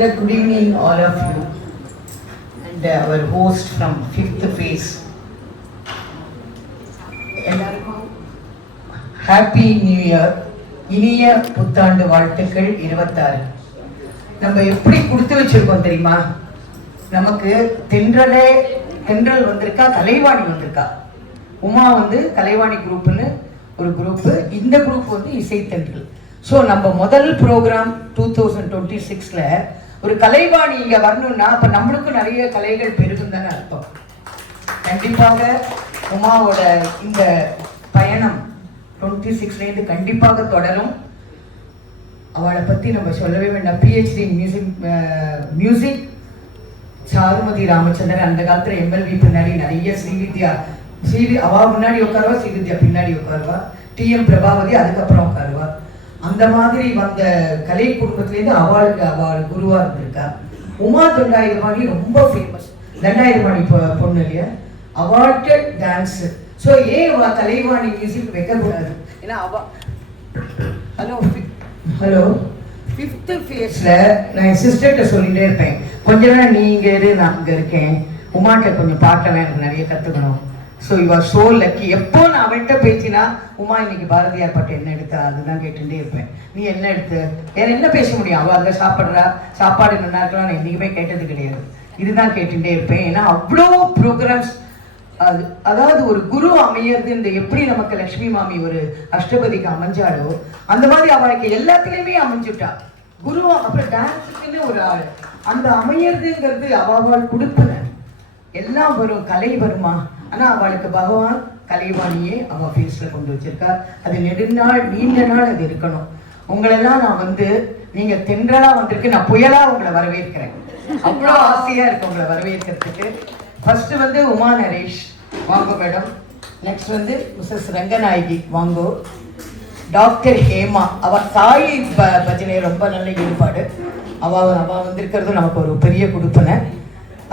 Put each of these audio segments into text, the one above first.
Good evening, all of you, and our host from Fifth Phase. எல்லாருக்கும் happy new year, இனிய புத்தாண்டு வாழ்த்துக்கள் 26. நம்ம எப்படி கொடுத்து வச்சிருக்கோம் தெரியுமா? நமக்கு தென்றல் வந்திருக்கா, கலைவாணி வந்திருக்கா. உமா கலைவாணி குரூப்னு ஒரு குரூப்பு, இந்த குரூப் இசைத்தென்றல். ஸோ நம்ம முதல் ப்ரோக்ராம் 2026ல் ஒரு கலைவாணி இங்கே வரணும்னா அப்போ நம்மளுக்கும் நிறைய கலைகள் பெருகும் தானே அர்த்தம். கண்டிப்பாக உமாவோட இந்த பயணம் 26லேருந்து கண்டிப்பாக தொடரும். அவளை பற்றி நம்ம சொல்லவே வேண்டாம். PhD music Charumathi Ramachandran. அந்த காலத்தில் எம்எல்வி பின்னாடி நிறைய ஸ்ரீவித்யா அவ முன்னாடி உட்காருவா, ஸ்ரீவித்யா பின்னாடி உட்காருவா, டிஎம் பிரபாவதி அதுக்கப்புறம் உட்காருவா. அந்த மாதிரி வந்த கலை குடும்பத்திலேருந்து அவள் குருவா இருந்திருக்கா. உமா தண்டாயுதபாணி ரொம்ப ஃபேமஸ். தண்டாயுதபாணி பொண்ணு இல்லையா, அவார்டு டான்ஸ். ஸோ ஏன் கலைவாணி மியூசிக் வைக்கக்கூடாது? ஏன்னா ஹலோ 5th ஃபேஸில் நான் என் சிஸ்டர்கிட்ட சொல்லிகிட்டே இருப்பேன், கொஞ்ச நேரம் நீ இங்கே இரு, நான் இங்கே இருக்கேன், உமாட்ட கொஞ்சம் பாட்டெல்லாம் எனக்கு நிறைய கற்றுக்கணும். So you are so lucky. எப்போ நான் அவன்கிட்ட பேசினா உமா இன்னைக்கு பாரதியார் பாட்டு என்ன எடுத்தா அதுதான் கேட்டுகிட்டே இருப்பேன். நீ என்ன எடுத்து வேற என்ன பேச முடியும்? அவள் அங்கே சாப்பாடு நல்லா இருக்கலாம், நான் என்றைக்குமே கேட்டது கிடையாது. இதுதான் கேட்டுகிட்டே இருப்பேன். ஏன்னா அவ்வளோ ப்ரோக்ராம்ஸ். அதாவது ஒரு குரு அமையிறது இந்த எப்படி நமக்கு லக்ஷ்மி மாமி ஒரு அஷ்டபதிக்கு அமைஞ்சாலோ அந்த மாதிரி அவளுக்கு எல்லாத்துலேயுமே அமைஞ்சுட்டா. குரு அப்புறம் டான்ஸுக்குன்னு ஒரு ஆள். அந்த அமையறதுங்கிறது அவள் கொடுப்பன எல்லாம் வரும், கலை வருமா. ஆனால் அவளுக்கு பகவான் கலைவாணியே அவள் ஃபேஸில் கொண்டு வச்சிருக்கா. அது நீண்ட நாள் அது இருக்கணும். உங்களெல்லாம் நான் நீங்கள் தென்றலாக வந்திருக்கு, நான் புயலாக உங்களை வரவேற்கிறேன். அவ்வளோ ஆசையாக இருக்கு உங்களை வரவேற்கிறதுக்கு. ஃபர்ஸ்ட் உமா நரேஷ் வாங்கோ மேடம். நெக்ஸ்ட் மிஸ்ஸஸ் ரங்கநாயகி வாங்கோ. டாக்டர் ஹேமா, அவள் தாய் பஜனை ரொம்ப நல்ல ஈடுபாடு. அவள் வந்திருக்கிறது நமக்கு ஒரு பெரிய கொடுப்பனை.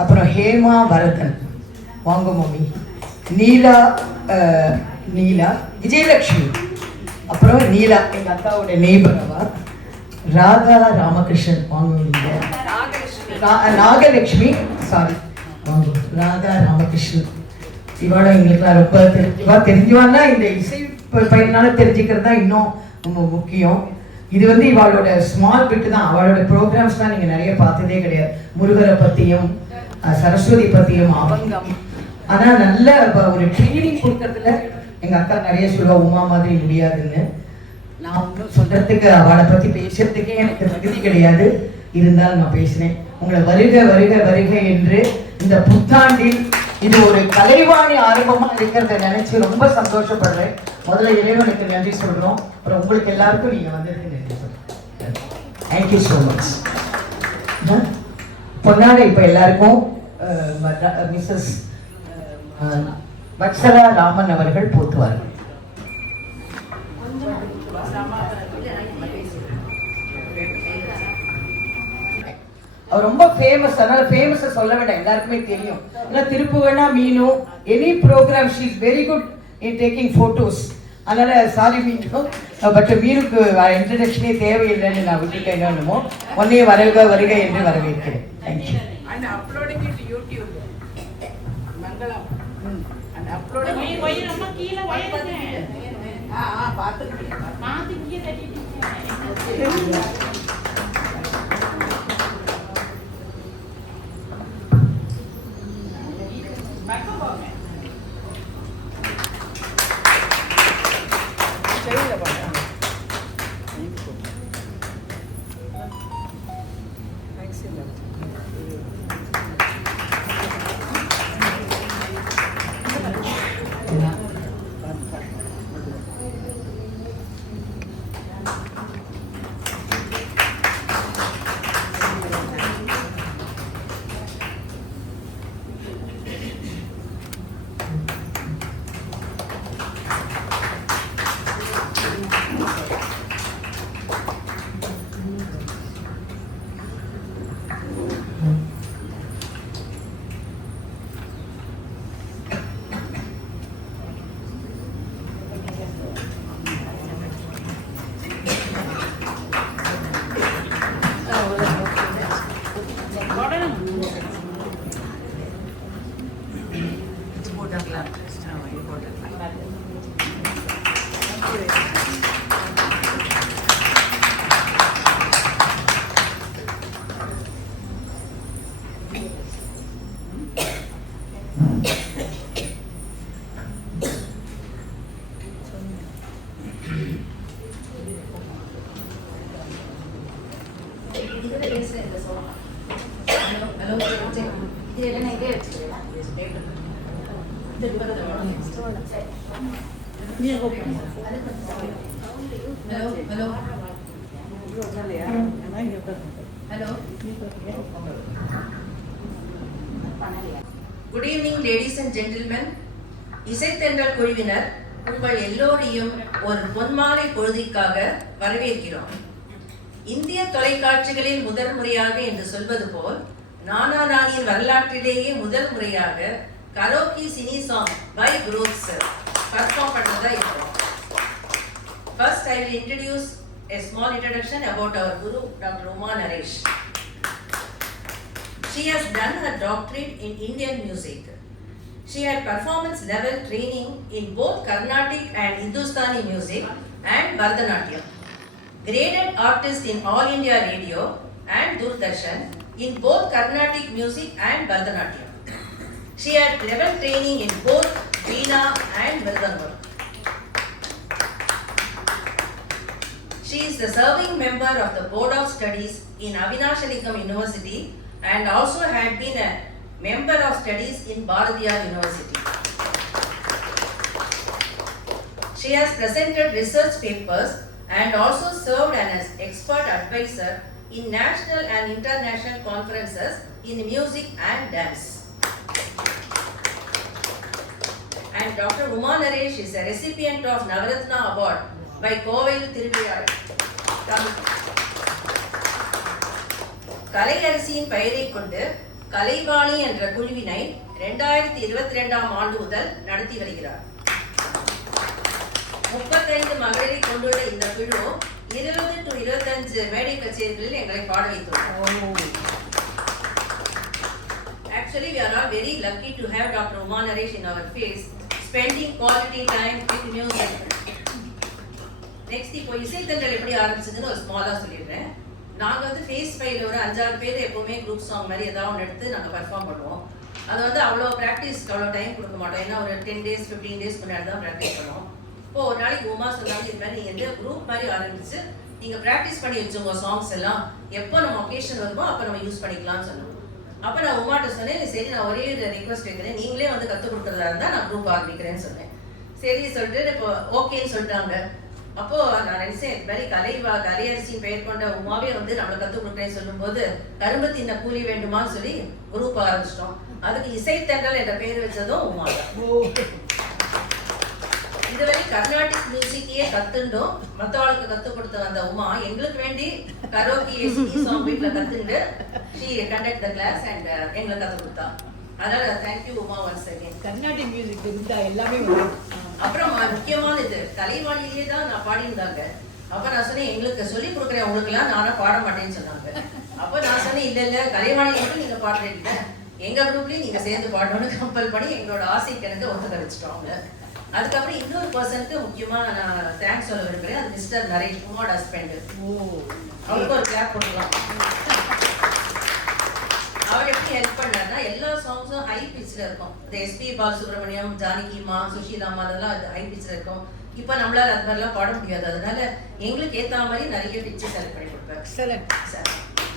அப்புறம் ஹேமா வரதன் வாங்கோ மம்மி. நீலா விஜயலட்சுமி, அப்புறம் நீலா எங்கள் அக்காவோட நெய்பர். அவள் ராதா ராமகிருஷ்ணன் வாங்குவீங்க. நாகலட்சுமி சாரி வாங்க. ராதா ராமகிருஷ்ணன் இவாட எங்களுக்குலாம் ரொம்ப தெரிஞ்சுவான்னா இந்த இசை பயினால தெரிஞ்சுக்கிறது தான் இன்னும் ரொம்ப முக்கியம். இது இவளோட ஸ்மால் பிட்டு தான். அவளோட ப்ரோக்ராம்ஸ்லாம் நீங்கள் நிறைய பார்த்ததே கிடையாது. முருகரை பற்றியும் சரஸ்வதி பற்றியும் அவங்கம். ஆனால் நல்ல ஒரு ட்ரெயினிங் கொடுக்கறதுல எங்கள் அக்கா நிறைய சொல்லுவா, உமா மாதிரி முடியாதுன்னு. நான் ஒன்றும் சொல்கிறதுக்கு அவளை பற்றி பேசுறதுக்கே எனக்கு தகுதி கிடையாது. இருந்தாலும் நான் பேசினேன். உங்களை வருக வருக வருக என்று இந்த புத்தாண்டில் இது ஒரு கலைவாணி ஆரம்பமாக இருக்கிறத நினைச்சு ரொம்ப சந்தோஷப்படுறேன். முதல்ல இறைவனுக்கு நன்றி சொல்கிறோம். அப்புறம் உங்களுக்கு எல்லாருக்கும் நீங்கள் வந்திருக்கு நன்றி சொல்கிறேன். Thank you so much. பொன்னாடை இப்போ எல்லாருக்கும் மிஸ்ஸஸ் வத்சலா ராமன் அவர்கள் போத்துவார்கள். அவர் ரொம்ப ஃபேமஸ். அதனால ஃபேமஸை சொல்ல வேண்டாம், எல்லாருக்குமே தெரியும். ஏன்னா திருப்புவனா Meenu any program she is very good in taking photos. அதனால சாரி மீனு, பட் மீனுக்கு இன்ட்ரடக்ஷனே தேவையில்லைன்னு நான் விட்டுட்டேன். என்னமோ ஒன்னே வருக வருக என்று வரவேற்கிறேன். Thank you. Good evening, ladies and gentlemen. இசைத்தென்றல் குழுவினர் உங்கள் எல்லோரையும் ஒரு பொன்மாலை பொழுதிற்காக வரவேற்கிறோம். இந்திய தொலைக்காட்சிகளில் முதல் முறையாக என்று சொல்வது போல் நானா ராணியின் வரலாற்றிலேயே முதல் முறையாக karaoke cine song by groups perform பண்ணதா இருக்கும். First, I will introduce a small introduction about our guru, Dr. Uma Naresh. She has done her doctorate in Indian music. She had performance level training in both Carnatic and Hindustani music and Bharatanatyam. Graded artist in All India Radio and Doordarshan in both Carnatic music and Bharatanatyam. She had level training in both Veena and Mridangam. She is the serving member of the Board of Studies in Avinashalingam University and also had been a member of studies in Bharatiyar University. She has presented research papers and also served as expert advisor in national and international conferences in music and dance. And Dr. Uma Naresh is a recipient of Navaratna Award by Kovail Thiruviyar. கலையரசியின் பெயரை கொண்டு கலைவாணி என்ற குழுவினை 2022ஆம் ஆண்டு முதல் நடத்தி வருகிறார். 35 மகளிரை கொண்டுள்ள இந்த குழு 20 to 25 மேடை கச்சேரிகளில் எங்களை பாட வைத்துள்ளோம். Actually, we are all very lucky to have Dr. Uma Naresh in our face, spending quality time with music. Next, இப்போ இசைத்தென்றல் எப்படி ஆரம்பிச்சதுன்னு ஒரு ஸ்மாலா சொல்லிடுறேன். நாங்கள் வந்து ஃபேஸ் ஃபைவ்ல ஒரு 5-6 பேர் எப்போவுமே குரூப் சாங் மாதிரி ஏதாவது ஒன்று எடுத்து நாங்கள் பர்ஃபார்ம் பண்ணுவோம். அது வந்து அவ்வளோ ப்ராக்டிஸ்க்கு அவ்வளோ டைம் கொடுக்க மாட்டோம். ஏன்னா ஒரு 10 days 15 days முன்னாடி தான் ப்ராக்டிஸ் பண்ணுவோம். இப்போ ஒரு நாளைக்கு உமா சொன்னாங்க, இது மாதிரி நீங்கள் எந்த குரூப் மாதிரி ஆரம்பிச்சு நீங்கள் ப்ராக்டிஸ் பண்ணி வச்சுங்க சாங்ஸ் எல்லாம், எப்போ நம்ம ஒகேஷன் வருமோ அப்போ நம்ம யூஸ் பண்ணிக்கலாம்னு சொன்னோம். அப்போ நான் உமாட்ட சொன்னேன், சரி நான் ஒரே ஒரு ரிக்வஸ்ட் வைக்கிறேன், நீங்களே வந்து கற்றுக் கொடுக்குறதா இருந்தால் நான் குரூப் ஆரம்பிக்கிறேன்னு சொன்னேன். சரி சொல்லிட்டு இப்போ ஓகேன்னு சொல்லிட்டாங்க. அப்போ நான் நினைச்சேன், இது மாதிரி கலையரசியின் பெயர் கொண்ட உமாவே வந்து நம்மளை கற்றுக் கொடுக்குறேன்னு சொல்லும்போது கரும்பு தின்ன கூலி வேண்டுமான்னு சொல்லி குரூப் ஆரம்பிச்சிட்டோம். அதுக்கு இசைத்தென்றல் என்ற பெயர் வச்சதும் உமா. இதுவரை கர்நாடிக் மியூசிக்கையே கத்துண்டோம், மற்றவளுக்கு கற்றுக் கொடுத்த வந்த உமா எங்களுக்கு வேண்டி கரோக்கி சாங் வீட்டில் கத்துண்டு she conduct the class and எங்களை கற்றுக் கொடுத்தா. அதனால thank you Uma once again. Carnatic music இருந்தா எல்லாமே வரும். அப்புறம் முக்கியமான இது கலைவாணிலேயே தான் நான் பாடியிருந்தாங்க. அப்போ நான் சொன்னேன், எங்களுக்கு சொல்லி கொடுக்குறேன் உங்களுக்குலாம் நானா பாட மாட்டேன்னு சொன்னாங்க. அப்போ நான் சொன்னேன், இல்லை கலைவாணி மட்டும் நீங்கள் பாடுறீங்க, எங்கள் குரூப்லேயும் நீங்கள் சேர்ந்து பாடணும்னு கம்பல் பண்ணி எங்களோட ஆசைக்கு எனக்கு ஒத்துக்க வச்சுட்டோம் அவங்க. அதுக்கப்புறம் இன்னொரு பர்சனுக்கு முக்கியமாக நான் தேங்க்ஸ் சொல்ல விரும்புகிறேன். அது மிஸ்டர் நரேஷ், உமாவோட ஹஸ்பண்ட். அவருக்கு ஒரு கிளாப் போட்டுக்கலாம். அவர் எப்படி ஹெல்ப் பண்ணாருன்னா, எல்லா சாங்ஸும் ஹை பிச்சில் இருக்கும். இந்த எஸ்பி பாலசுப்ரமணியம், ஜானகிமா, சுஷீலாமா அதெல்லாம் அது ஹை பிச்சில் இருக்கும். இப்போ நம்மளால அது மாதிரிலாம் பாட முடியாது. அதனால எங்களுக்கு ஏற்ற மாதிரி நிறைய பிச்சு செலக்ட் பண்ணி கொடுப்பேன் சார்.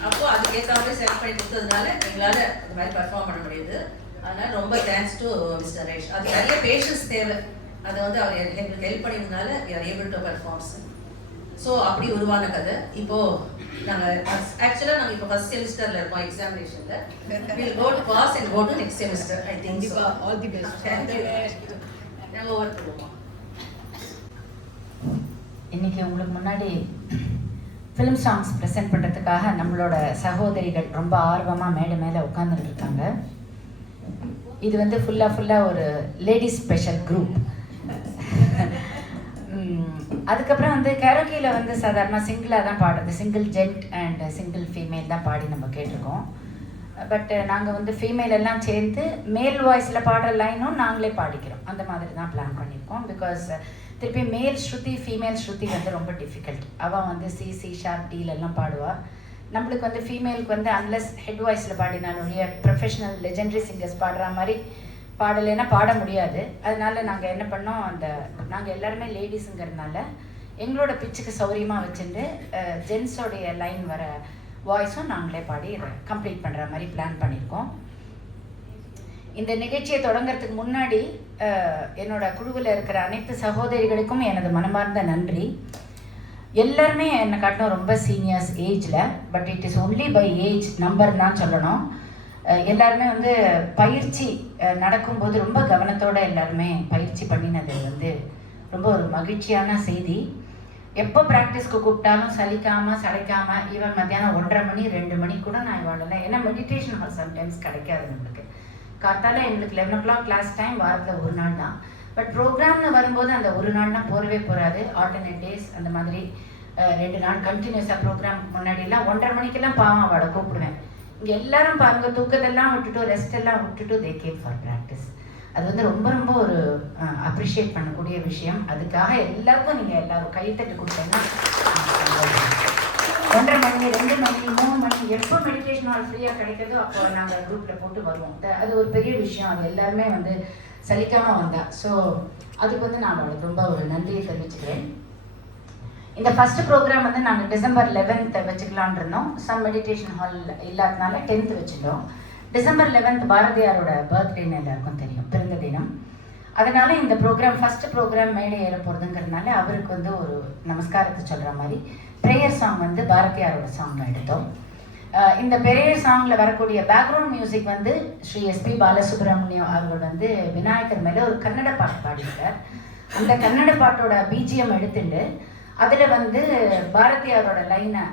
அப்போ அதுக்கு ஏற்ற மாதிரி செலக்ட் பண்ணி கொடுத்ததுனால எங்களால் அது மாதிரி பர்ஃபார்ம் பண்ண முடியுது. அதனால ரொம்ப தேங்க்ஸ் டு மிஸ்டர் நரேஷ். அது நிறைய பேஷன்ஸ் தேவை. அதை வந்து அவர் எங்களுக்கு ஹெல்ப் பண்ணியிருந்தனால we are able to perform. So அப்படி உருவான கதை. இப்போ நாங்கள் ஆக்சுவலாக நாங்கள் இப்போ ஃபர்ஸ்ட் செமிஸ்டரில் இருக்கோம் எக்ஸாமினேஷனில். Will go to pass and go to next semester. I think so. All the best. Thank you. நாங்கள் ஓவர் பண்ணுவோம். இன்றைக்கி உங்களுக்கு முன்னாடி ஃபிலிம் சாங்ஸ் ப்ரெசென்ட் பண்ணுறதுக்காக நம்மளோட சகோதரிகள் ரொம்ப ஆர்வமாக மேலே உட்காந்துட்டு இருக்காங்க. இது வந்து ஃபுல்லாக ஒரு லேடிஸ் ஸ்பெஷல் குரூப். அதுக்கப்புறம் வந்து கரோக்கியில் வந்து சாதாரணமாக சிங்கிளாக தான் பாடுறது, சிங்கிள் ஜென்ட் அண்ட் சிங்கிள் ஃபீமேல் தான் பாடி நம்ம கேட்டிருக்கோம். பட் நாங்கள் வந்து ஃபீமேல் எல்லாம் சேர்ந்து மேல் வாய்ஸில் பாடுற லைனும் நாங்களே பாடிக்கிறோம். அந்த மாதிரி தான் பிளான் பண்ணியிருக்கோம். பிகாஸ் திருப்பி மேல் ஸ்ருதி ஃபீமேல் ஸ்ருதி வந்து ரொம்ப டிஃபிகல்ட். அவள் வந்து சி ஷார்ப் டீலெல்லாம் பாடுவாள். நம்மளுக்கு வந்து ஃபீமேலுக்கு வந்து அன்லெஸ் ஹெட் வாய்ஸில் பாடினாலுடைய ப்ரொஃபஷ்னல் லெஜெண்டரி சிங்கர்ஸ் பாடுற மாதிரி பாடலைன்னா பாட முடியாது. அதனால நாங்கள் என்ன பண்ணோம், நாங்கள் எல்லாருமே லேடிஸுங்கிறதுனால எங்களோட பிச்சுக்கு சௌரியமாக வச்சுட்டு ஜென்ஸோடைய லைன் வர வாய்ஸும் நாங்களே பாடி கம்ப்ளீட் பண்ணுற மாதிரி பிளான் பண்ணியிருக்கோம். இந்த நிகழ்ச்சியை தொடங்கிறதுக்கு முன்னாடி என்னோட குழுவில் இருக்கிற அனைத்து சகோதரிகளுக்கும் எனது மனமார்ந்த நன்றி. எல்லாருமே என்னை காட்டிலும் ரொம்ப சீனியர்ஸ் ஏஜில், but it is only by age number தான் சொல்லணும். எல்லாருமே வந்து பயிற்சி நடக்கும்போது ரொம்ப கவனத்தோடு எல்லாருமே பயிற்சி பண்ணினது வந்து ரொம்ப ஒரு மகிழ்ச்சியான செய்தி. எப்போ ப்ராக்டிஸ்க்கு கூப்பிட்டாலும் சலிக்காமல் சளைக்காமல், ஈவன் மத்தியானம் 1:30 மணி 2 மணி கூட நான் வாழலை. ஏன்னா மெடிடேஷன் ஹால் சம்டைம்ஸ் கிடைக்காது நம்மளுக்கு. காத்தால எங்களுக்கு 11 o'clock கிளாஸ் டைம், வாரத்தில் ஒரு நாள் தான். பட் ப்ரோக்ராம்னு வரும்போது அந்த ஒரு நாள்னா போகவே போகாது. ஆல்டர்னேட் டேஸ் அந்த மாதிரி 2 நாள் கண்டினியூஸாக ப்ரோக்ராம் முன்னாடியெல்லாம் 1:30 மணிக்கெல்லாம் பாவம் அவளை கூப்பிடுவேன். இங்கே எல்லாரும் பாருங்க, தூக்கத்தெல்லாம் விட்டுட்டு ரெஸ்ட் எல்லாம் விட்டுட்டு தே கேம் ஃபார் ப்ராக்டிஸ். அது வந்து ரொம்ப ரொம்ப ஒரு அப்ரிஷியேட் பண்ணக்கூடிய விஷயம். அதுக்காக எல்லாருக்கும் நீங்கள் எல்லாரும் கைத்தட்டு கொடுத்தீங்கன்னா 1:30 மணி 2 மணி 3 மணி எப்போ மெடிடேஷன் ஹால் ஃப்ரீயாக கிடைக்கிறதோ அப்போ நாங்கள் குரூப்பில் போட்டு வருவோம். அது ஒரு பெரிய விஷயம். அது எல்லாருமே வந்து சலிக்காமல் வந்தா. ஸோ அதுக்கு வந்து நான் அவளுக்கு ரொம்ப ஒரு நன்றியை தெரிவிச்சுக்கிறேன். இந்த ஃபஸ்ட்டு ப்ரோக்ராம் வந்து நாங்கள் December 11th வச்சுக்கலான் இருந்தோம். சம் மெடிடேஷன் ஹால் இல்லாதனால 10th வச்சுட்டோம். December 11th பாரதியாரோட பர்த்டேன்னு எல்லாருக்கும் தெரியும், பிறந்த தினம். அதனால இந்த ப்ரோக்ராம் ஃபஸ்ட்டு ப்ரோக்ராம் மேடை ஏற போகிறதுங்கிறதுனால அவருக்கு வந்து ஒரு நமஸ்காரத்தை சொல்கிற மாதிரி ப்ரேயர் சாங் வந்து பாரதியாரோட சாங் எடுத்தோம். இந்த ப்ரேயர் சாங்கில் வரக்கூடிய பேக்ரவுண்ட் மியூசிக் வந்து ஸ்ரீ எஸ்பி பாலசுப்ரமணியம் அவர்கள் வந்து விநாயகர் மேலே ஒரு கன்னட பாட்டு பாடியிருக்கார். அந்த கன்னட பாட்டோட பிஜிஎம் எடுத்துட்டு அதில் வந்து பாரதியாரோட லைனை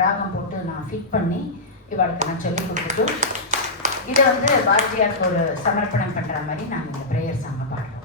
ராகம் போட்டு நான் ஃபிட் பண்ணி இவளுக்கு நான் சொல்லி கொடுத்துட்டு இதை வந்து பாரதியாருக்கு ஒரு சமர்ப்பணம் பண்ணுற மாதிரி நாங்கள் இந்த ப்ரேயர் சாங்கை பாடுறோம்.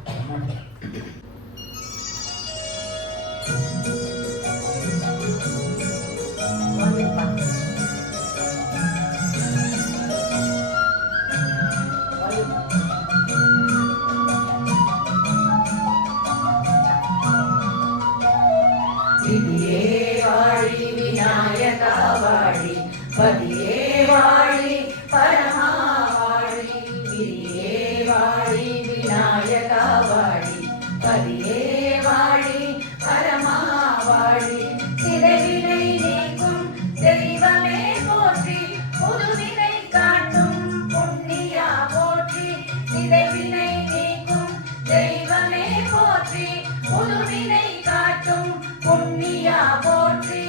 விதியே வாழி விநாயகா வாழி, பதியே வாழி பரமா வாழி. விதியே வாழி விநாயகா வாழி, பதியே வாழி பரமா வாழி. சிறைவினை நீக்கும் தெய்வமே போற்றி, புதுவினை காட்டும் புண்ணியா போற்றி. சிறைவினை நீக்கும் தெய்வமே போற்றி, புதுவினை காட்டும் புண்ணியா போற்றி.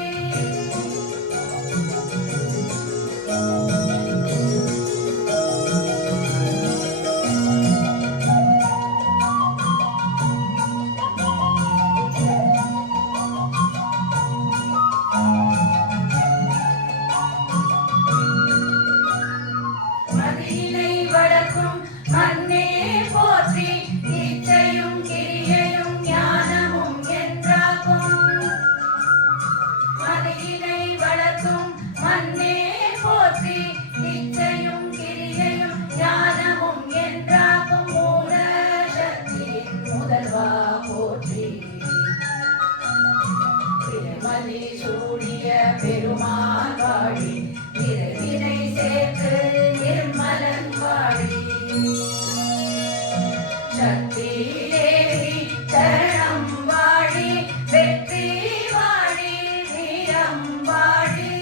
மதியினை வளர்க்கும் மண்ணே போற்றி, இச்சையும் கிரியையும் ஞானமும் என்றாகும். மதியினை வளர்க்கும் மண்ணே போற்றி, இச்சையும் கிரியையும் ஞானமும் என்றாகும். மூல சக்தியின் முதல்வா போற்றி, திருமதி சூடிய பெருமாள் வாழி. திருவினை சேர்த்து நிர்மலன் வாழி. சக்தி தேவி சரணம் வாழி, வெற்றி வாழி வீரம் வாழி.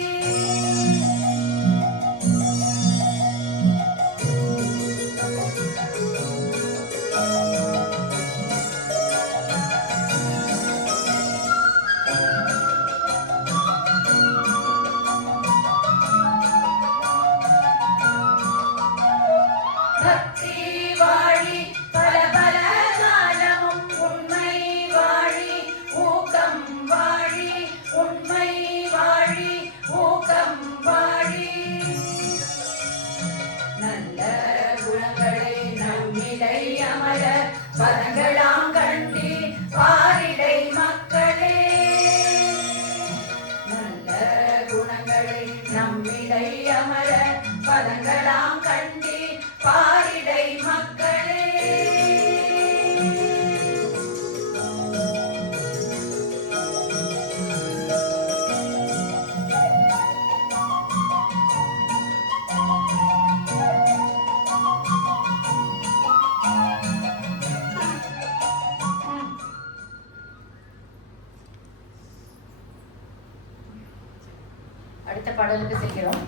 அடுத்த பாடலுக்கு செல்கிறோம்.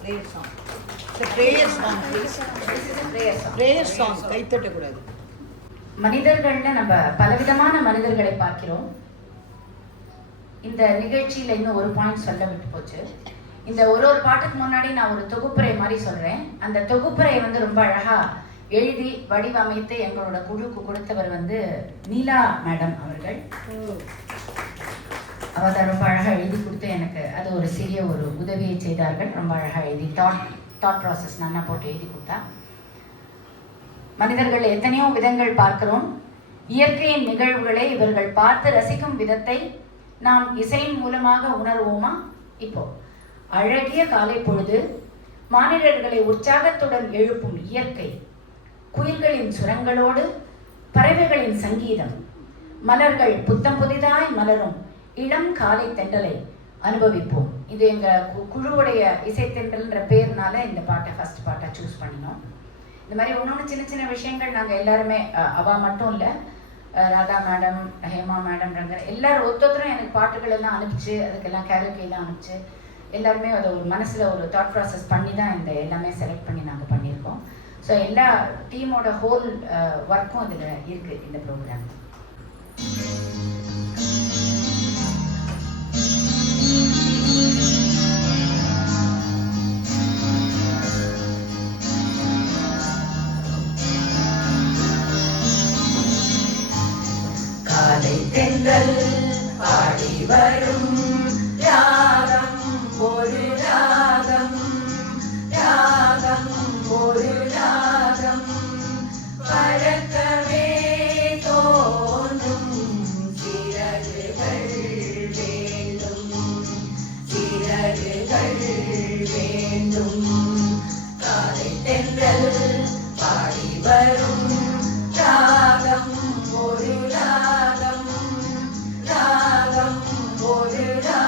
prayer song. The prayer song, please. This is a prayer song. Prayer song, கை தட்டக்கூடாது. மனிதர்கள்ல நம்ம பலவிதமான மனிதர்களை பார்க்கிறோம். இந்த நிகழ்ச்சியில இன்னும் ஒரு பாயிண்ட் சொல்ல விட்டு போச்சு. இந்த ஒரு பாட்டுக்கு முன்னாடி நான் ஒரு தொகுப்புரை மாதிரி சொல்றேன். அந்த தொகுப்புரை வந்து ரொம்ப அழகா எழுதி வடிவமைத்து எங்களோட குழுக்கு கொடுத்தவர் வந்து நீலா மேடம் அவர்கள். அவ தான் ரொம்ப அழகா எழுதி கொடுத்து எனக்கு அது ஒரு சிறிய ஒரு உதவியை செய்தார்கள். ரொம்ப அழகா எழுதி தாட் ப்ராசஸ் நல்லா போட்டு எழுதி கொடுத்தா. மனிதர்கள் எத்தனையோ விதங்கள் பார்க்கிறோம். இயற்கையின் நிகழ்வுகளை இவர்கள் பார்த்து ரசிக்கும் விதத்தை நாம் இசையின் மூலமாக உணர்வோமா? இப்போ அழகிய காலை பொழுது மானிடர்களை உற்சாகத்துடன் எழுப்பும் இயற்கை, குயில்களின் சுரங்களோடு பறவைகளின் சங்கீதம், மலர்கள் புத்தம் புதிதாய் மலரும் இளம் காலை தென்றலை அனுபவிப்போம். இது எங்க குழுவுடைய இசைத்தென்றல்ன்ற பேர்னால இந்த பாட்டை ஃபர்ஸ்ட் பாட்டை சூஸ் பண்ணினோம். இந்த மாதிரி ஒன்னொன்று சின்ன சின்ன விஷயங்கள் நாங்கள் எல்லாருமே அவா மட்டும் இல்லை, ராதா மேடம், ஹேமா மேடம், ரங்கர் எல்லாரும் ஒருத்தரும் எனக்கு பாட்டுகள் எல்லாம் அனுப்பிச்சு, அதுக்கெல்லாம் கேரக்கெல்லாம் அனுப்பிச்சு எல்லாருமே அதை ஒரு மனசில் ஒரு தாட் ப்ராசஸ் பண்ணி தான் இந்த எல்லாமே செலக்ட் பண்ணி நாங்கள் பண்ணியிருக்கோம். ஸோ எல்லா டீமோட ஹோல் ஒர்க்கும் அதில் இருக்குது இந்த ப்ரோக்ராம். காலை தென்றல் பாடி வரும் ராகம் ஒரு ராகம், ராகம் ஒரு ராகம், பறக்கவே தோன்றும் சிறகுகள் வேண்டும், சிறகுகள் வேண்டும். காலை தென்றல் பாடி வரும் ராகம் ஒரு ராகம், ராகம் ஒரு ராகம்.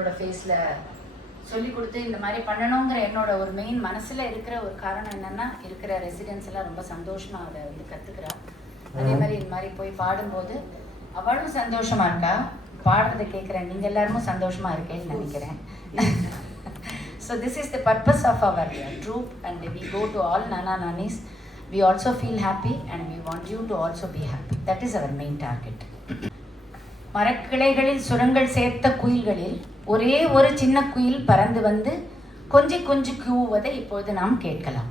குழந்தைங்களோட ஃபேஸில் சொல்லி கொடுத்து இந்த மாதிரி பண்ணணுங்கிற என்னோட ஒரு மெயின் மனசில் இருக்கிற ஒரு காரணம் என்னென்னா, இருக்கிற ரெசிடென்ட்ஸ் எல்லாம் ரொம்ப சந்தோஷமாக அதை வந்து கற்றுக்கிறா. அதே மாதிரி இந்த மாதிரி போய் பாடும்போது அவளும் சந்தோஷமாக இருக்கா. பாடுறதை கேட்குறேன், நீங்கள் எல்லாருமே சந்தோஷமாக இருக்கேன்னு நினைக்கிறேன். So this is the purpose of our troupe, and we go to all Nana Nanis. We also feel happy and we want you to also be happy. That is our main target. மரக்கிளைகளில் சுரங்கள் சேர்த்த குயில்களில் ஒரே ஒரு சின்ன குயில் பறந்து வந்து கொஞ்சி கொஞ்சி கூவுவதை இப்பொழுது நாம் கேட்கலாம்.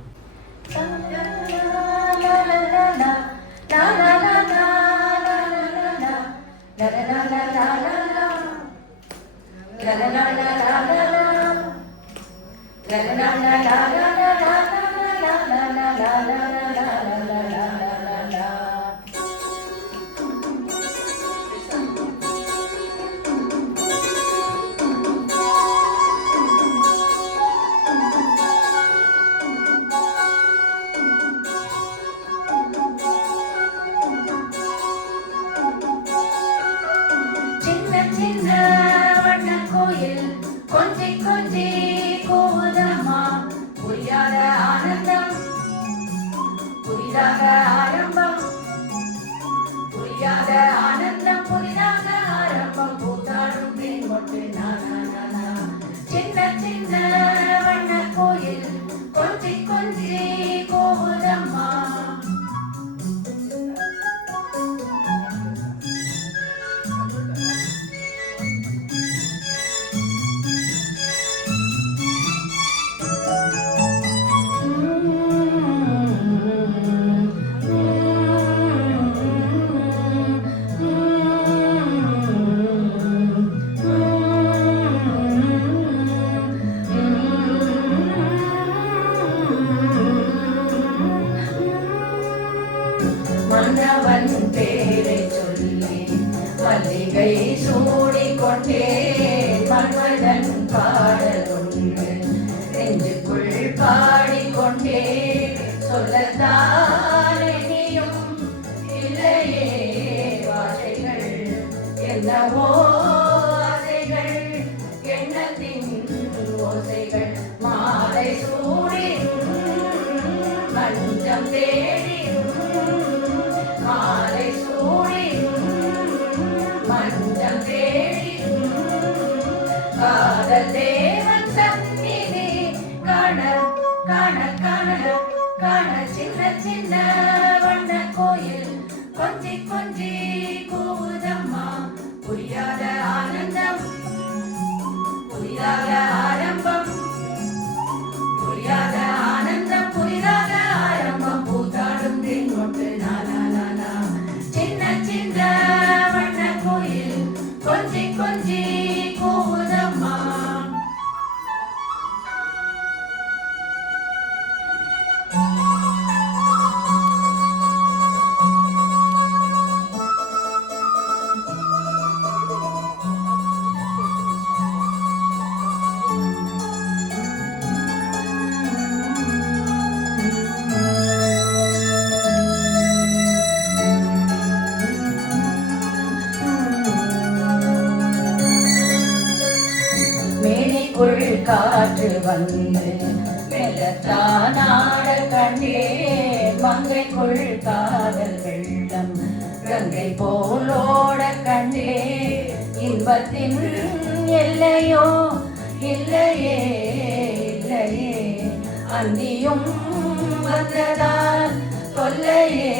காற்று வந்து மெல்லத்தானாட கண்டே மங்கைக்குள் காதல் வெள்ளம் கங்கை போலோட கண்டே இன்பத்தின் எல்லையோ இல்லையே இல்லையே அந்தியும் வந்ததால் கொல்லையே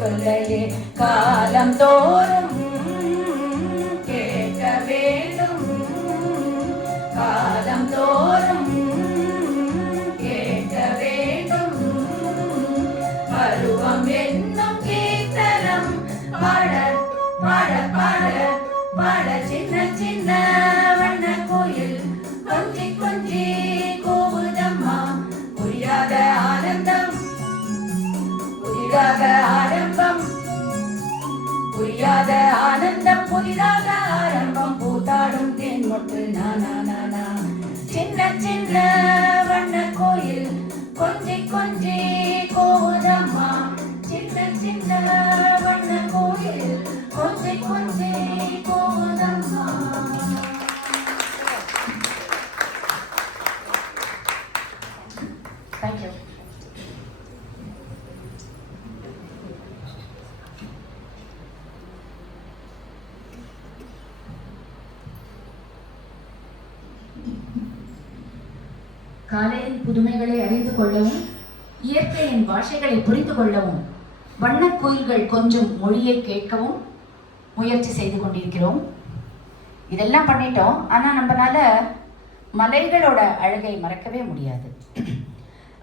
கொல்லையே காலம் தோறும் கேட்க வேண்டும் காலம் தோறும் கேட்க வேண்டும் பருவம் என்னும் கீர்த்தனம் பாட பாட பாட பாட சின்ன சின்ன வண்ண கோயில் கொஞ்சி கொஞ்சி கூவுதம்மா புரியாத ஆனந்தம் புதிதாக ஆரம்பம் புரியாத ஆனந்தம் புதிதாக ஆரம்பம் பூத்தாடும் தேன் மொட்டு நானா நானா சின்ன சின்ன வண்ண கோயில் கொஞ்சி கொஞ்சி கோதம்மா சின்ன சின்ன வண்ண கோயில் கொஞ்சி கொஞ்சி கோதம்மா. காலையின் புதுமைகளை அறிந்து கொள்ளவும் இயற்கையின் பாஷைகளை புரிந்து கொள்ளவும் வண்ணக் குயில்கள் கொஞ்சம் மொழியை கேட்கவும் முயற்சி செய்து கொண்டிருக்கிறோம். இதெல்லாம் பண்ணிட்டோம். ஆனால் நம்மளால மலைகளோட அழகை மறக்கவே முடியாது.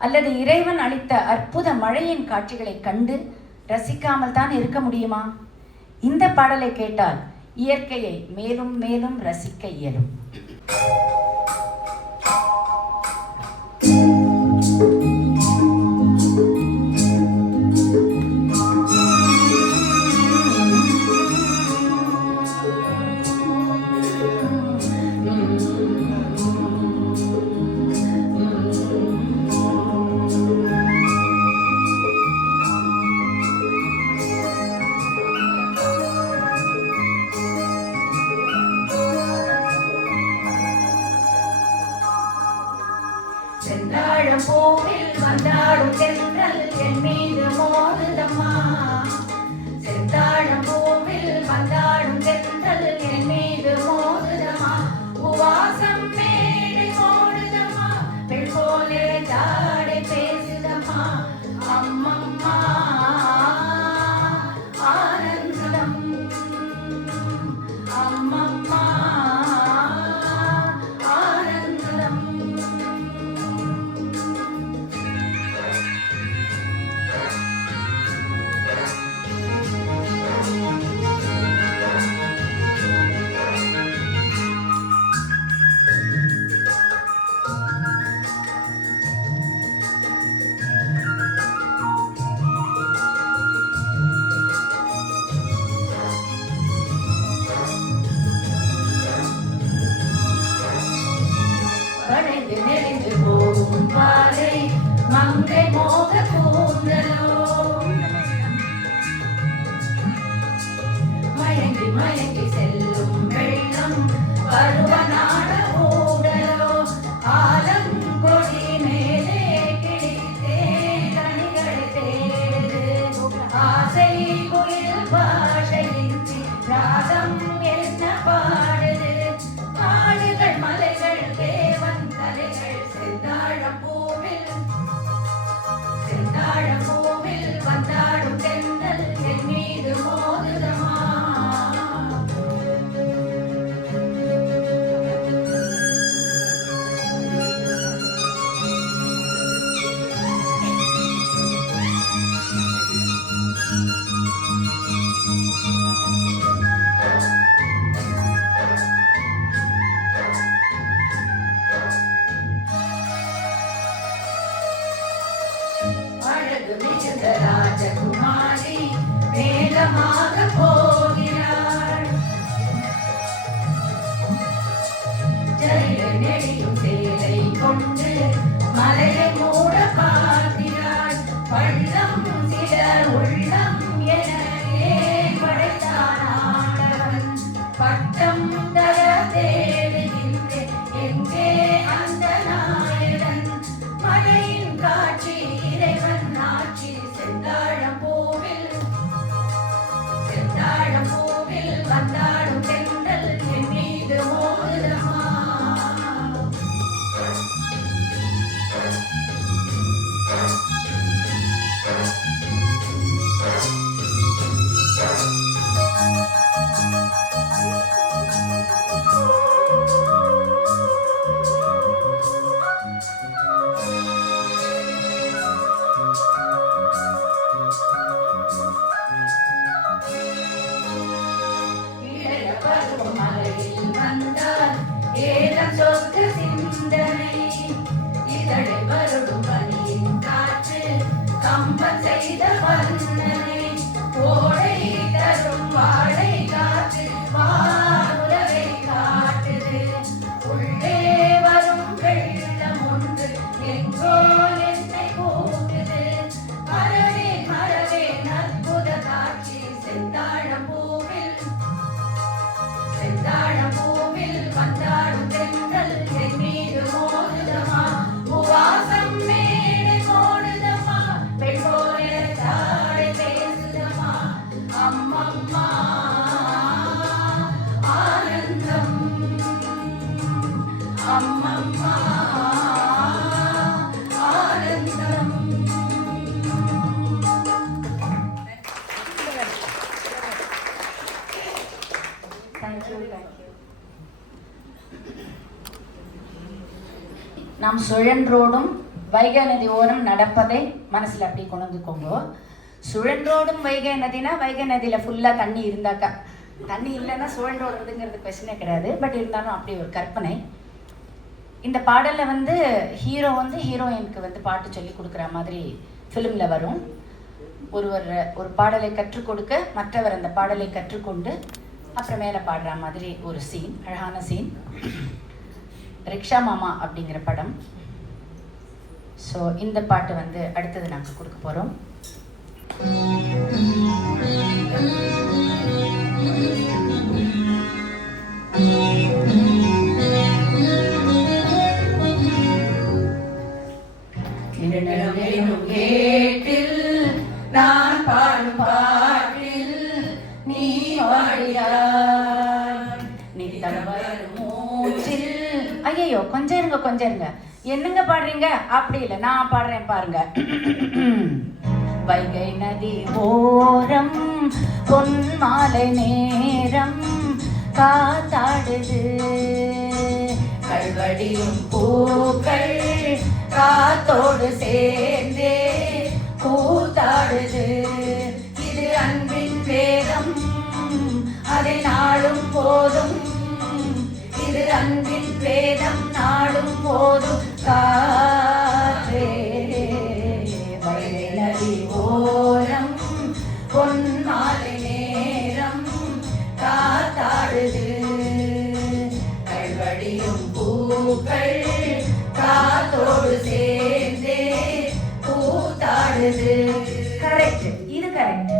அல்லது இறைவன் அளித்த அற்புத மழையின் காட்சிகளை கண்டு ரசிக்காமல் தான் இருக்க முடியுமா? இந்த பாடலை கேட்டால் இயற்கையை மேலும் மேலும் ரசிக்க இயலும். செந்தாழம் பூவில் வந்தாடும் தென்றல் என் மீது மோதுதம்மா. செந்தாழம் பூவில் வந்தாடும் தென்றல் என் மீது மோதுதம்மா. உவாசம் மேடை மோடுதம்மா. பெண் போலே தாடை பேசுதம்மா. அம்மம்மா ஆனந்தம். அம்மம்மா ஆனந்தம். வளைந்து நெளிந்து போகும் பாதை மங்கை மோக கூந்தலோ. மயங்கி மயங்கி செல்லும் வெள்ளம் பருவனான ஊடலோ. ஆலம் கொடி மேலே கிழித்தே கனிகளை தேடுது. ஆசை குயில் பாஷையின்றி ராகம் என்ன பாடுது. காடுகள் மலைகள் தேவன் தலைகள். செந்தாழம் பூவில் வந்தாடும் தென்றல் என் மீது மோதுதம்மா. அழகு மிகுந்த ராஜகுமாரி வேகமாக போகிறாள். ஜரிகை நெடியும் சேலை கொண்டு மலையை மூட பார்க்கிறாள். பள்ளம் சில உள்ளம் என ஏன் படைத்தான் ஆண்டவன். பட்டம் தர தேடுகின்றேன் எங்கே அந்த நாயகன். மலையின் காட்சி இறைவன் ஆட்சி. செந்தாழம் பூவில் அம்மம்மா ஆனந்தம். தேங்க்யூ. நாம் சுழன்றோடும் வைகை நதி ஓரம் நடப்பதை மனசில் அப்படி கொண்டு வந்துக்கோங்க. சுழன்றோடும் வைகை நதினா வைகை நதியில் ஃபுல்லாக தண்ணி இருந்தாக்கா, தண்ணி இல்லைன்னா சுழன்றோடுறதுங்கிறது கொஸ்டினே கிடையாது. பட் இருந்தாலும் அப்படி ஒரு கற்பனை. இந்த பாடலில் வந்து ஹீரோ வந்து ஹீரோயினுக்கு வந்து பாட்டு சொல்லி கொடுக்குற மாதிரி ஃபிலிமில் வரும். ஒரு பாடலை கற்றுக் கொடுக்க மற்றவர் அந்த பாடலை கற்றுக்கொண்டு அப்புறம் மேலே பாடுற மாதிரி ஒரு சீன், அழகான சீன். ரிக்ஷா மாமா அப்படிங்கிற படம். ஸோ இந்த பாட்டு வந்து அடுத்தது நாங்கள் கொடுக்க போகிறோம். கேட்டில் நான் பாடும் பாட்டில் நீ வாழியாய் நித்தம் வரும் மூச்சில். ஐயோ கொஞ்சம் இருங்க. என்னங்க பாடுறீங்க? அப்படி இல்லை, நான் பாடுறேன் பாருங்க. வைகை நதி ஓரம் பொன் மாலை நேரம் காத்தாடுது, கல்வடியும் பூக்கள் காத்தோடு சேர்ந்தே கூத்தாடுது. இது அன்பின் வேதம், அதை நாளும் போதும். இது அன்பின் வேதம், நாடும் போதும். காற்றே வைகை நதி ஓரம் பொன் மாலை நேரம் காத்தாடுது, கல்வடியும் பூக்கள் காத்தோடு சேர்ந்தே கூத்தாடுது. கரெக்ட், இது கரெக்ட்.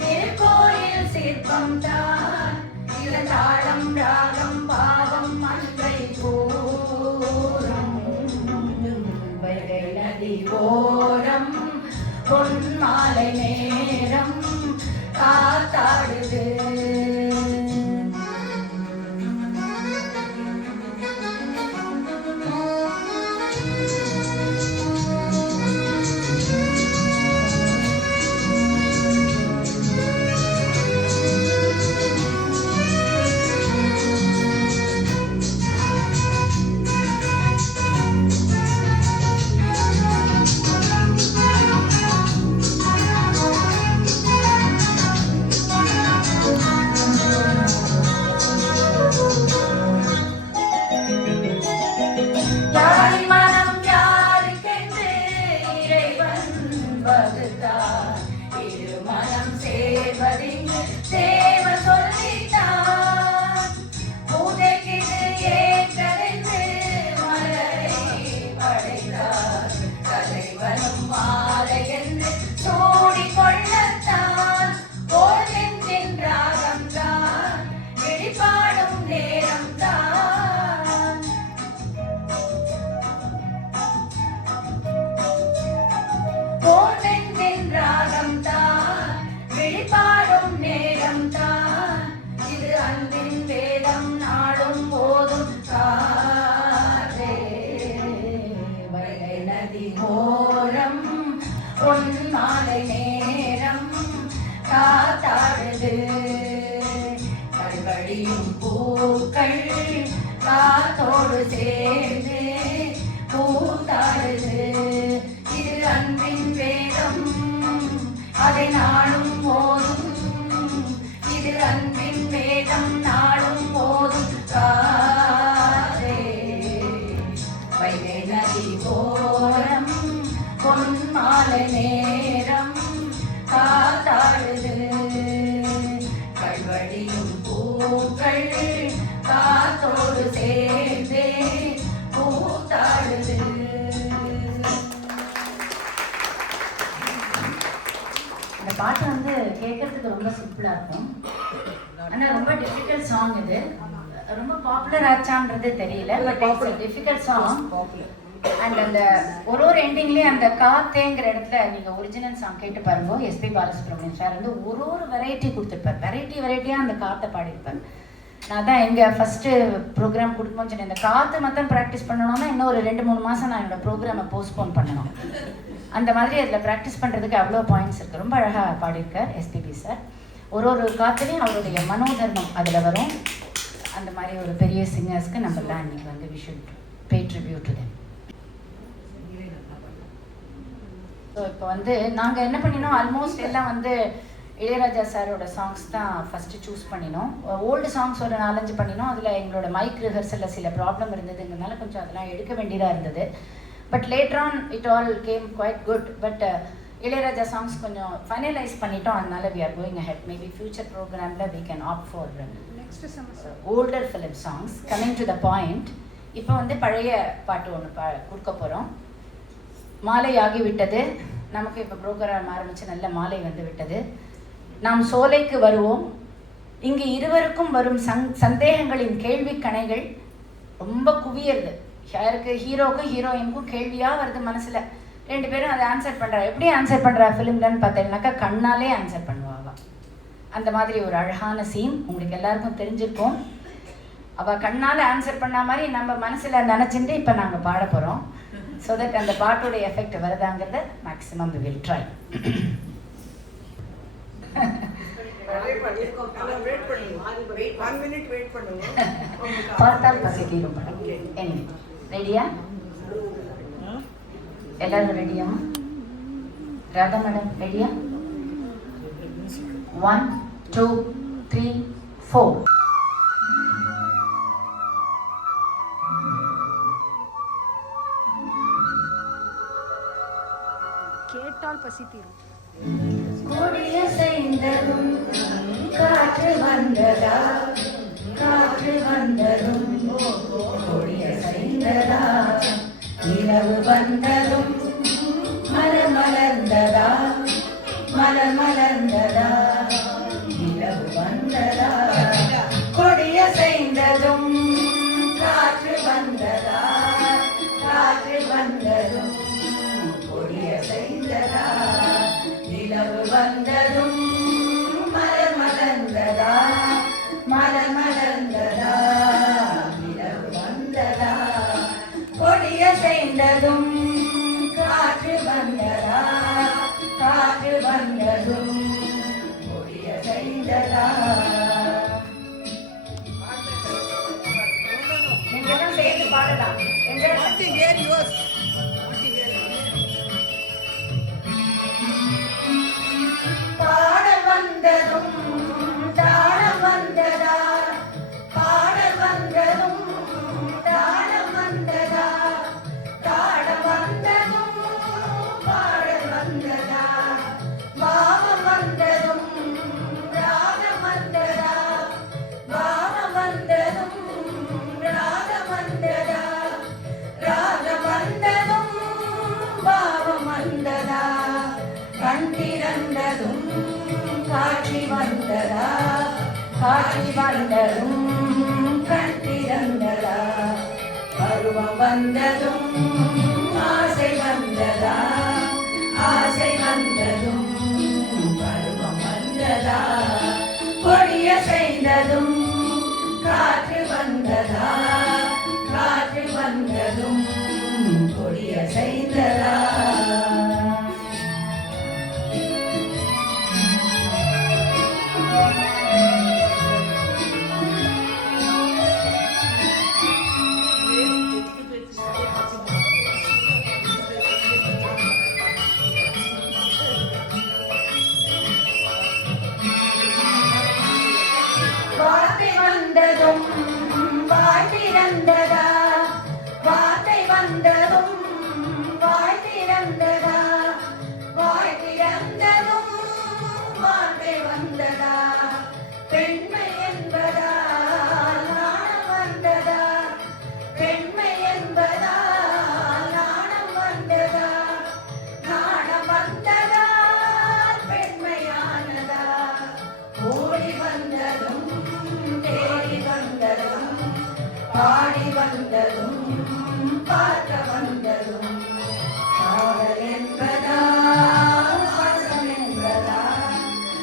திருக்கோயில் சிற்பம் தான் தாளம் ராகம் பாவம் அன்பை கூறும். வைகை நதி ஓரம் பொன் மாலை நேரம் காத்தாடுது. கல்வடியும் பூக்கள் காத்தோடு சேர்ந்து பூத்தாடுது. இது அன்பின் வேதம், அதை நாளும் போதும். இது அன்பின் வேதம், நாளும் போதும். காதே வைகை நதி ஓரம் பொன்மாலை நேரம் காத்தாடுது. கல்வடியும் பூக்கள் காத்தோடு சேர்ந்தே பூத்தாடுது. இந்த பாட்டு வந்து கேட்கறதுக்கு ரொம்ப சிம்பிளா இருக்கும், ஆனா ரொம்ப டிஃபிகல்ட் சாங். இது ரொம்ப பாப்புலர் ஆச்சான்றது தெரியல, but it's difficult song. And அந்த ஒரு எண்டிங்லேயே அந்த காத்தேங்கிற இடத்துல நீங்கள் ஒரிஜினல் சாங் கேட்டு பாருங்க. எஸ்பி பாலசுப்ரமணியன் சார் வந்து ஒரு வெரைட்டி கொடுத்துருப்பார், வெரைட்டியாக அந்த காற்றை பாடியிருப்பார். நான் தான் எங்கள் ஃபஸ்ட்டு ப்ரோக்ராம் கொடுக்கும்போது சொன்னேன், இந்த காற்று மட்டும் ப்ராக்டிஸ் பண்ணணும்னா இன்னும் ஒரு 2-3 மாதம் நான் என்னோடய ப்ரோக்ராமை போஸ்ட்போன் பண்ணணும். அந்த மாதிரி அதில் ப்ராக்டிஸ் பண்ணுறதுக்கு அவ்வளோ பாயிண்ட்ஸ் இருக்குது. ரொம்ப அழகாக பாடியிருக்கார் எஸ்பிபி சார். ஒரு காற்றுலையும் அவருடைய மனோதர்மம் அதில் வரும். அந்த மாதிரி ஒரு பெரிய சிங்கர்ஸ்க்கு நம்மளாம் இன்றைக்கி வந்து we should pay tribute to them. So இப்போ வந்து நாங்கள் என்ன பண்ணினோம், ஆல்மோஸ்ட் எல்லாம் வந்து இளையராஜா சாரோட சாங்ஸ் தான் ஃபஸ்ட்டு சூஸ் பண்ணினோம். ஓல்டு சாங்ஸ் ஒரு 4-5 பண்ணினோம். அதில் எங்களோட மைக் ரிஹர்சலில் சில ப்ராப்ளம் இருந்ததுங்கிறதுனால கொஞ்சம் அதெல்லாம் எடுக்க வேண்டியதாக இருந்தது. But later on it all came quite good. But Ilaiyaraaja songs கொஞ்சம் ஃபைனலைஸ் பண்ணிட்டோம். அதனால we are going ahead. Maybe future ப்ரோக்ராமில் we can opt for older film songs. Coming to the point, இப்போ வந்து பழைய பாட்டு ஒன்று கொடுக்க போகிறோம். மாலை ஆகிவிட்டது நமக்கு. இப்போ ப்ரோக்ராம் ஆரம்பித்து நல்ல மாலை வந்து விட்டது. நாம் சோலைக்கு வருவோம். இங்கு இருவருக்கும் வரும் சந்தேகங்களின் கேள்வி கணைகள் ரொம்ப குவியறது. யாருக்கு, ஹீரோக்கும் ஹீரோயினுக்கும் கேள்வியாக வருது மனசில். 2 பேரும் அதை ஆன்சர் பண்ணுறா. எப்படி ஆன்சர் பண்ணுறா ஃபிலிம்லன்னு பார்த்தீங்கன்னாக்கா கண்ணாலே ஆன்சர் பண்ணுவாங்க. அந்த மாதிரி ஒரு அழகான சீன் உங்களுக்கு எல்லாருக்கும் தெரிஞ்சிருக்கும். அவள் கண்ணால் ஆன்சர் பண்ண மாதிரி நம்ம மனசில் நினச்சிட்டு இப்போ நாங்கள் பாட போகிறோம். ஸோ தட் அந்த பாட்டோட எஃபெக்ட் வருதாங்கிறத மேக்ஸிமம் வி வில் ட்ரை. பார்த்தால் பசிக்கிறோம் படம். எனிவே ரெடியா? எல்லாரும் ரெடியா? ராதா மேடம் ரெடியா? 1 2 3 4. கேட்டால் பசி தீரும். கொடிய செய்ததும் காற்று வந்ததா, காற்று வந்ததும் கொடிய செய்ததா, இரவு வந்ததும் மலர் மலர்ந்ததா, மலர் மலர்ந்ததா, இரவு வந்ததா. கொடிய செய்ததும் காற்று வந்ததா, காற்று வந்ததும் கொடிய செய்ததா, நிலவு வந்ததும் மலர் மலர்ந்ததா, மலர் மலர்ந்ததா, நிலவு வந்ததா. கொடிய செய்ததும் காற்று வந்ததா, காற்று வந்ததும் கொடிய செய்ததா. நீங்க எல்லாம் சேர்ந்து பாடலாம். பாடல் வந்ததும் தாளம் வந்ததா, பாடல் வந்ததும் தாளம் வந்ததா, தாளம் வந்ததும் பாடல் வந்ததா, பாவம் வந்ததும் ராகம் வந்ததா, பாவம் வந்ததும் ராகம் வந்ததா, ராகம் வந்ததும் பாவம் வந்ததா, கண் திறந்ததும் காட்சி வந்ததா, காட்சி வந்ததும் கண் திறந்ததா, பருவம் வந்ததும் ஆசை வந்ததா, ஆசை வந்ததும் பருவம் வந்ததா, கொடிய செய்ததும் காற்று வந்ததா, காற்று வந்ததும் கொடிய செய்ததா. வாய் திறந்ததா வார்த்தை வந்ததும் வாய் திறந்ததா வாய் திறந்ததும் வார்த்தை வந்ததா பெண்மை என்பதா நாணம் வந்ததா பெண்மை என்பதா நாணம் வந்ததா நாணம் வந்ததா பெண்மையானதா ஓடி வந்ததும் தேடி வந்ததும் பாடி வந்ததும் பார்க்க வந்ததும் காதல் என்பதா பாசம் என்பதா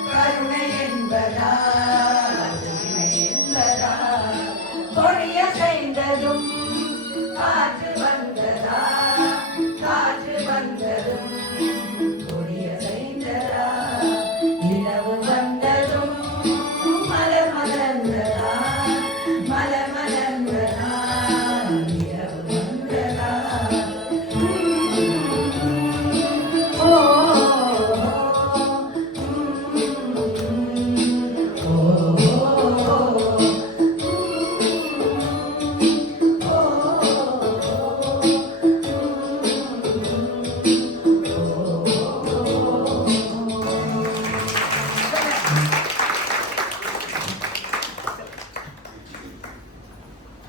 கருணை என்பதா உரிமை என்பதா கொடிய செய்ததும் காற்று வந்ததா காற்று வந்ததும் கொடிய செய்ததா இரவு வந்ததும் மலர் மலர்ந்ததா மலர் மலர்ந்ததா இரவு வந்ததா ஓ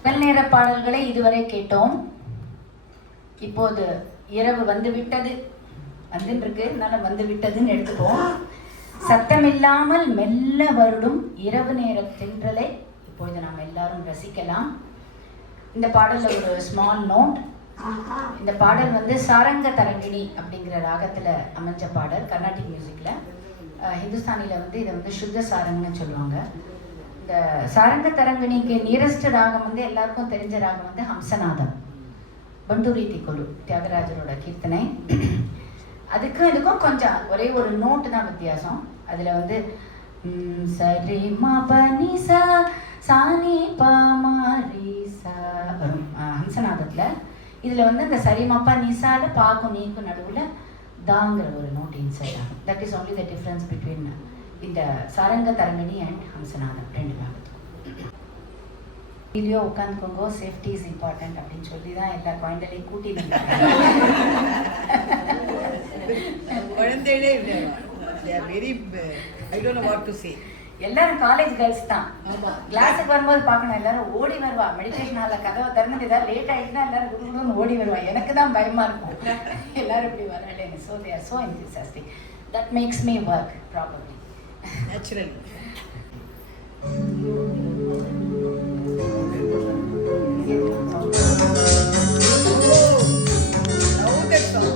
பகல் நேர பாடல்களை இதுவரை கேட்டோம். இப்போது இரவு வந்து விட்டது, வந்துருக்கு, அதனால வந்து விட்டதுன்னு எடுத்துப்போம். சத்தமில்லாமல் மெல்ல வருடும் இரவு நேர தென்றலை இப்பொழுது நாம் எல்லாரும் ரசிக்கலாம். இந்த பாடல்ல ஒரு ஸ்மால் நோட். இந்த பாடல் வந்து சாரங்க தரங்கிணி அப்படிங்கிற ராகத்துல அமைஞ்ச பாடல், கர்நாடிக் மியூசிக்ல. ஹிந்துஸ்தானில வந்து இதை வந்து சுத்த சாரங்கன்னு சொல்லுவாங்க. இந்த சாரங்க தரங்கிணிக்கு நியரஸ்ட் ராகம் வந்து எல்லாருக்கும் தெரிஞ்ச ராகம் வந்து ஹம்சநாதம், பண்டூரி திக்குலு, தியாகராஜரோட கீர்த்தனை. அதுக்கும் இதுக்கும் கொஞ்சம் ஒரே ஒரு நோட்டு தான் வித்தியாசம். அதில் வந்து சரி ம பனி சா சானி பா மாரி சா வரும் ஹம்சநாதத்தில். இதில் வந்து அந்த சரி மப்பா நிசால பாக்கும் நீக்கும் நடுவில் தாங்கிற ஒரு நோட் இன்சைட் ஆகும். That is only the difference between இந்த சாரங்க தரங்கிணி அண்ட் ஹம்சநாதம் ரெண்டு பாகத்துக்கும். வீடியோ உட்காந்துக்கோங்க, சேஃப்டி இஸ் இம்பார்ட்டன்ட் அப்படின்னு சொல்லி தான் எல்லா குழந்தைகளையும் கூட்டி குழந்தைகளே very I don't know what to say. எல்லாரும் காலேஜ் கேர்ள்ஸ் தான். கிளாஸுக்கு வரும்போது பார்க்கணும், எல்லாரும் ஓடி வருவா. மெடிடேஷன் ஹாலில் கதவை திறந்து ஏதாவது லேட் ஆகிட்டுனா எல்லாரும் குடுகுடுன்னு ஓடி வருவா. எனக்கு தான் பயமா இருக்கும், எல்லாரும் இப்படி வரலேன்னு. So they are so enthusiastic. That makes me work probably. Naturally. Love that song.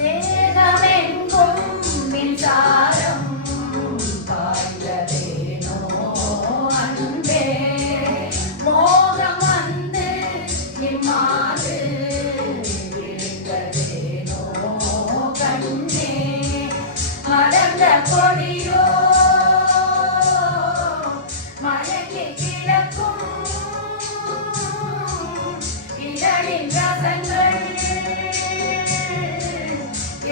தேகமெங்கும் மின்சாரம் பாய்ந்ததேனோ அன்பே, மோகம் வந்து இம்மாறு விழுந்ததேனோ கண்ணே, மலர்ந்த கொடியோ மயங்கி கிடக்கும் இதழின் ரசங்கள்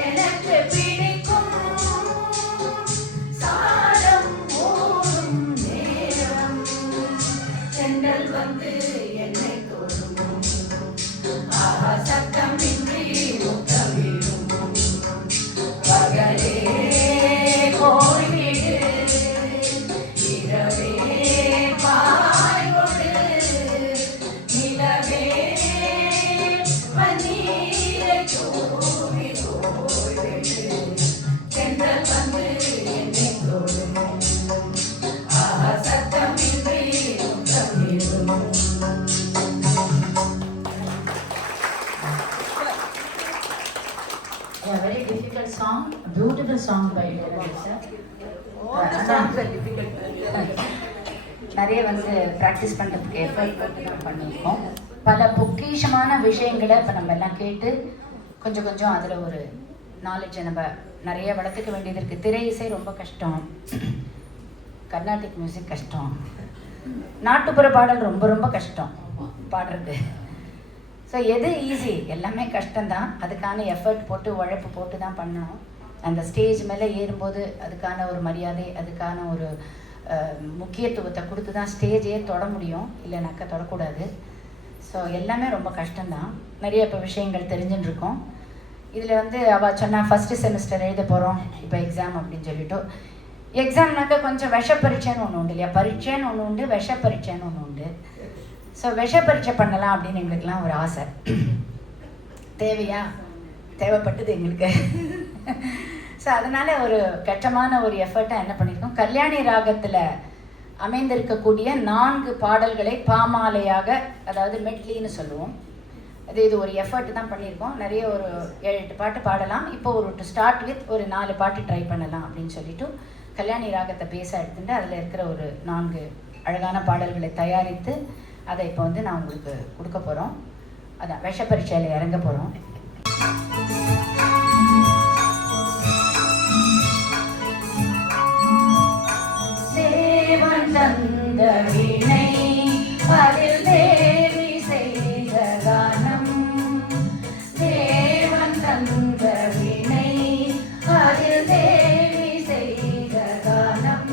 எனக்கு பிடிக்கும், சாரம் ஓடும் நேரம் சென்றல் வந்து என்னை தொடும், ஆஹா சத்தமின்றி முத்தமிடும், பகலே போய்விடு இரவே பாய்கொடு, நிலவே பன்னீரை தூவி போய்விடு, சென்றல் வந்து என்னை தொடும், ஆஹா சத்தமின்றி முத்தமிடும். A very difficult song, a beautiful song by Lisa. All the songs are difficult. நிறைய வந்து ப்ராக்டிஸ் பண்ணுறதுக்கு எஃபர்ட் போட்டு தான் பண்ணியிருக்கோம். பல பொக்கிஷமான விஷயங்களை இப்போ நம்ம எல்லாம் கேட்டு கொஞ்சம் கொஞ்சம் அதில் ஒரு நாலேஜை நம்ம நிறைய வளர்த்துக்க வேண்டியது இருக்குது. திரை இசை ரொம்ப கஷ்டம், கர்நாடிக் மியூசிக் கஷ்டம், நாட்டுப்புற பாடல் ரொம்ப ரொம்ப கஷ்டம் பாடுறது. ஸோ எது ஈஸி? எல்லாமே கஷ்டம்தான். அதுக்கான எஃபர்ட் போட்டு உழைப்பு போட்டு தான் பண்ணணும். அந்த ஸ்டேஜ் மேலே ஏறும்போது அதுக்கான ஒரு மரியாதை, அதுக்கான ஒரு முக்கியத்துவத்தை கொடுத்து தான் ஸ்டேஜே தொட முடியும், இல்லைனாக்கா தொடக்கூடாது. ஸோ எல்லாமே ரொம்ப கஷ்டம்தான். நிறைய இப்போ விஷயங்கள் தெரிஞ்சுன்னு இருக்கோம். இதில் வந்து அவள் சொன்னால் ஃபஸ்ட்டு செமஸ்டர் எழுத போகிறோம் இப்போ எக்ஸாம் அப்படின்னு சொல்லிட்டு. எக்ஸாம்னாக்கா கொஞ்சம் விஷ பரீட்சைன்னு ஒன்று உண்டு இல்லையா? பரீட்சைன்னு ஒன்று உண்டு, விஷ பரீட்சைன்னு ஒன்று உண்டு. ஸோ விஷ பரீட்சை பண்ணலாம் அப்படின்னு எங்களுக்கெல்லாம் ஒரு ஆசை. தேவையா? தேவைப்பட்டது எங்களுக்கு. ஸோ அதனால் ஒரு கஷ்டமான ஒரு எஃபர்ட்டாக என்ன பண்ணியிருக்கோம், கல்யாணி ராகத்தில் அமைந்திருக்கக்கூடிய 4 பாடல்களை பாமாலையாக, அதாவது மெட்லின்னு சொல்லுவோம். இது ஒரு எஃபர்ட் தான் பண்ணியிருக்கோம். நிறைய ஒரு 7-8 பாட்டு பாடலாம். இப்போ ஒரு டு ஸ்டார்ட் வித் ஒரு 4 பாட்டு ட்ரை பண்ணலாம் அப்படின்னு சொல்லிட்டு கல்யாணி ராகத்தை பேச எடுத்துட்டு அதில் இருக்கிற ஒரு 4 அழகான பாடல்களை தயாரித்து அதை இப்போ வந்து நான் உங்களுக்கு கொடுக்க போகிறோம். அதான் விஷ பரீட்சையில் இறங்க போகிறோம். தேவன் தந்த வீணை அதில் தேவி செய்த கானம், தேவன் தந்த வீணை அதில் தேவி செய்த கானம்,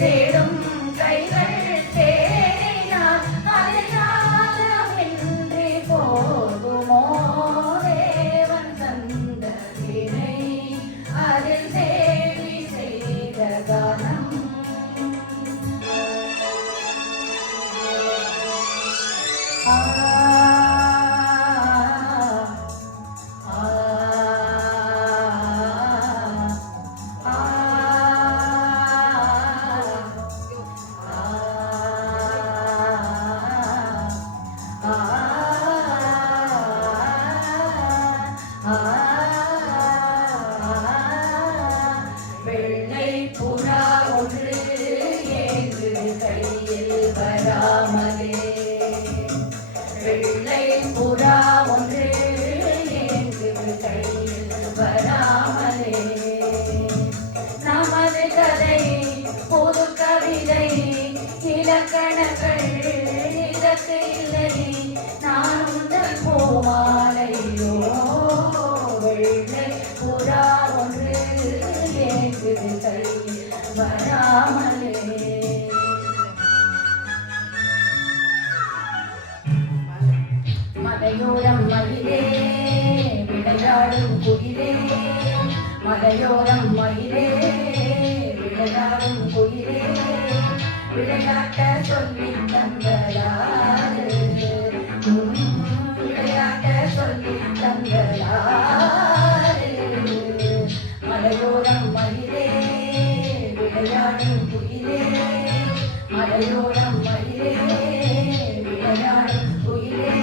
தேடும் கைகள் தேடினால் அது ஞானமின்றி போகுமோ, தேவன் தந்த வீணை அதில் தேவி செய்த கானம். வெள்ளை புறா ஒன்று ஏங்கு கையில் வராமலே, வெள்ளை புறா ஒன்று ஏங்கு கையில் வராமலே, நமது கதை புது கவிதை இலக்கணங்கள் இதற்கு இல்லை, நான் உந்தன் பூமாலையோ, வெள்ளை புறா ஒன்று ஏங்கு கையில் வராமலே. மலையோரம் மயிலே விளையாடும் குயிலே, மலையோரம் மயிலே விளையாடும் குயிலே, விளையாட்ட சொல்லி தந்தலாறு, விளையாட்ட சொல்லி தந்தலாறு, மலையோரம் மயிலே விளையாடும் குயிலே, மலையோரம் மயிலே விளையாடும் குயிலே,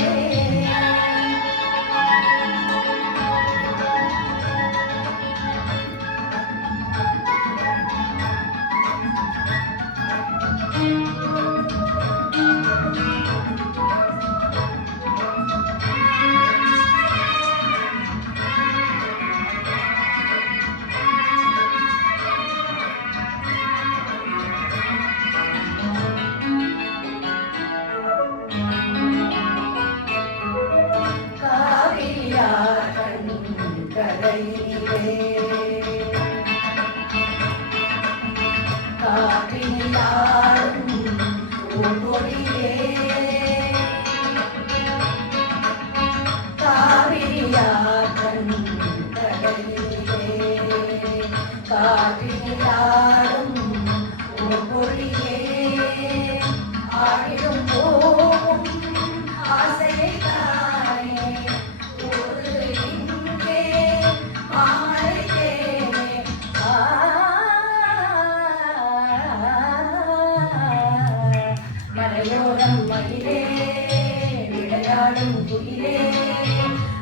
விளையாடும் குயிலே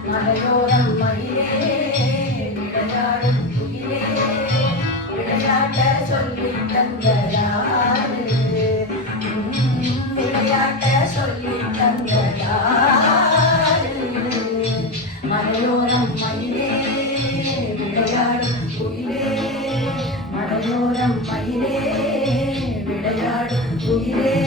மலையோரம் மயிலே விளையாடும் குயிலே விளையாட்ட சொல்லி தந்ததாரு விளையாட்ட சொல்லி தந்ததாரு மலையோரம் மயிலே விளையாடும் குயிலே மலையோரம் மயிலே விளையாடும் குயிலே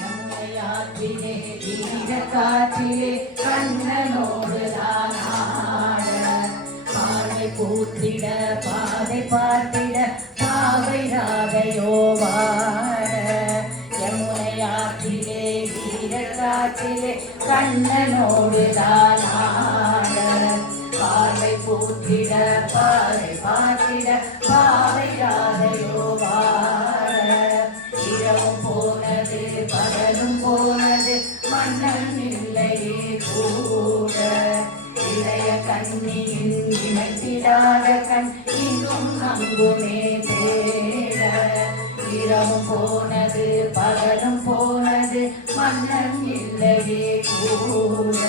நம்மையாற்றிலே வீர காற்றிலே கண்ணனோடு தானாட பாடை கூத்திட பாதை பார்த்திட பாவை ராதையோவாட யமுனையாற்றிலே வீர காற்றிலே கண்ணனோடு தானாட பார்வை பூத்திட பாதை பார்த்திட பாவை ராதையோவாட இரவும் போனது பகலும் போனது மன்னன் இல்லையே கூட இளைய கண்ணியின் இணைத்திடாத கண் இன்னும் அங்குமே தேட இரவும் போனது பகலும் போனது மன்னன் இல்லையே கூட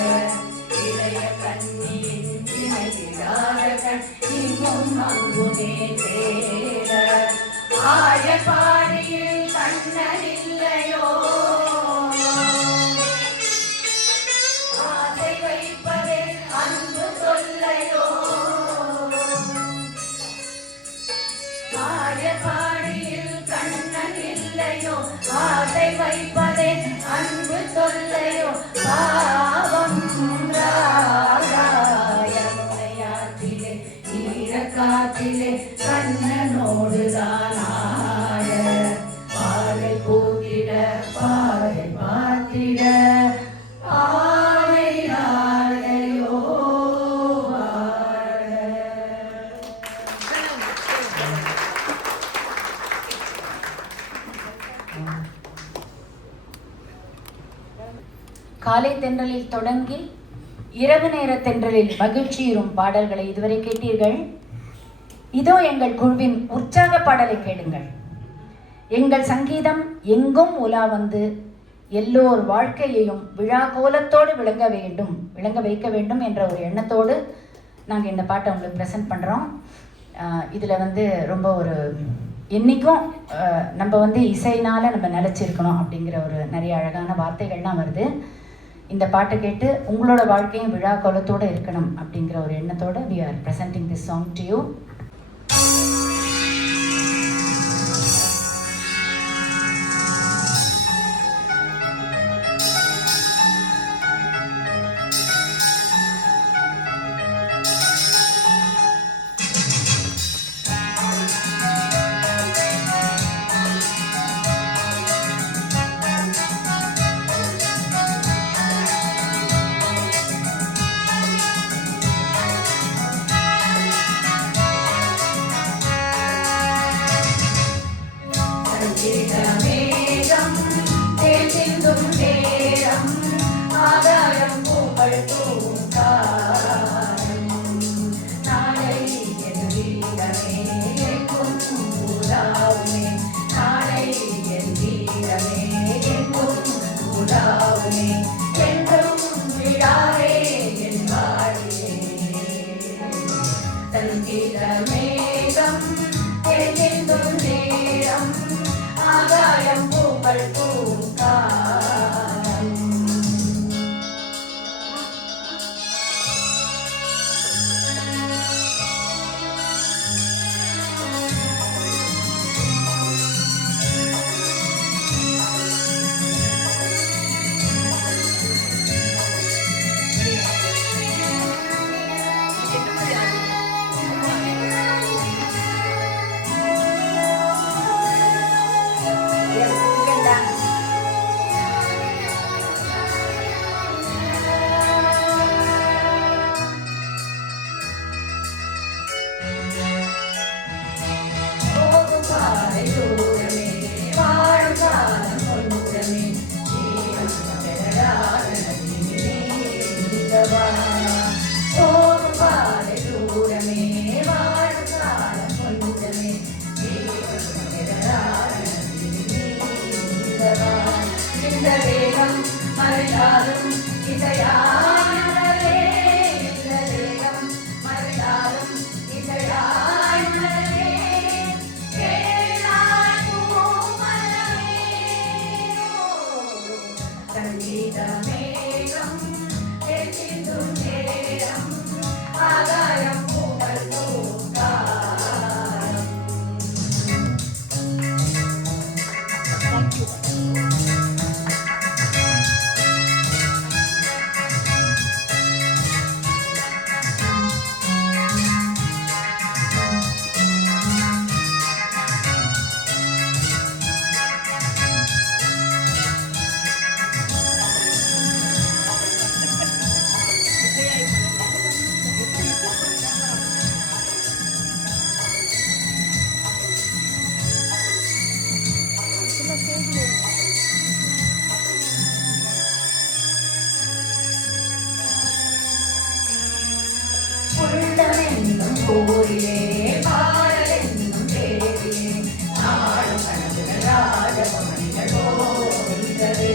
இளைய கண்ணியின் இணைத்திடாத கண் இன்னும் அங்குமே தேட ஆயப்பாடியில் கண்ணன் இல்லையோ ஆசை வைப்பதே அன்பு சொல்லையோ ஆயப்பாடியில் கண்ணன் இல்லையோ ஆசை வைப்பதே அன்பு சொல்லையோ பாவம் ராகாயமுனையாற்றிலே ஈரக்காற்றிலே கண்ணனோடு தானாட பாலை கூத்திட பாலை பார்த்திட பாவை ராதையோ வாழ. காலை தென்றலில் தொடங்கி இரவு நேர தென்றலில் மகிழ்ச்சியுறும் பாடல்களை இதுவரை கேட்டீர்கள். இதோ எங்கள் குழுவின் உற்சாக பாடலை கேளுங்கள். எங்கள் சங்கீதம் எங்கும் உலா வந்து எல்லோர் வாழ்க்கையையும் விழா கோலத்தோடு விளங்க வைக்க வேண்டும் என்ற ஒரு எண்ணத்தோடு நாங்கள் இந்த பாட்டை உங்களுக்கு ப்ரெசென்ட் பண்ணுறோம். இதில் வந்து ரொம்ப ஒரு என்றைக்கும் நம்ம வந்து இசைனால் நம்ம நிலச்சிருக்கணும் அப்படிங்கிற ஒரு நிறைய அழகான வார்த்தைகள்லாம் வருது. இந்த பாட்டை கேட்டு உங்களோட வாழ்க்கையும் விழா கோலத்தோடு இருக்கணும் அப்படிங்கிற ஒரு எண்ணத்தோடு we are presenting this song to you. மறைந்தாலும் இசையாய் மலரே இந்த தேகம் மறைந்தாலும் இசையாய் மலரே கேளாய் பூமலரே சங்கீத மேகம் எச்சிந்தும் நேரம் ஆகாயம் பூக்கள் பூக்காரம். உள்ளமென்னும் ஊரிலே பாடலென்னும் தேவிலே நாடும் கனவுகள் ராஜபவனிகள் போகின்றதே.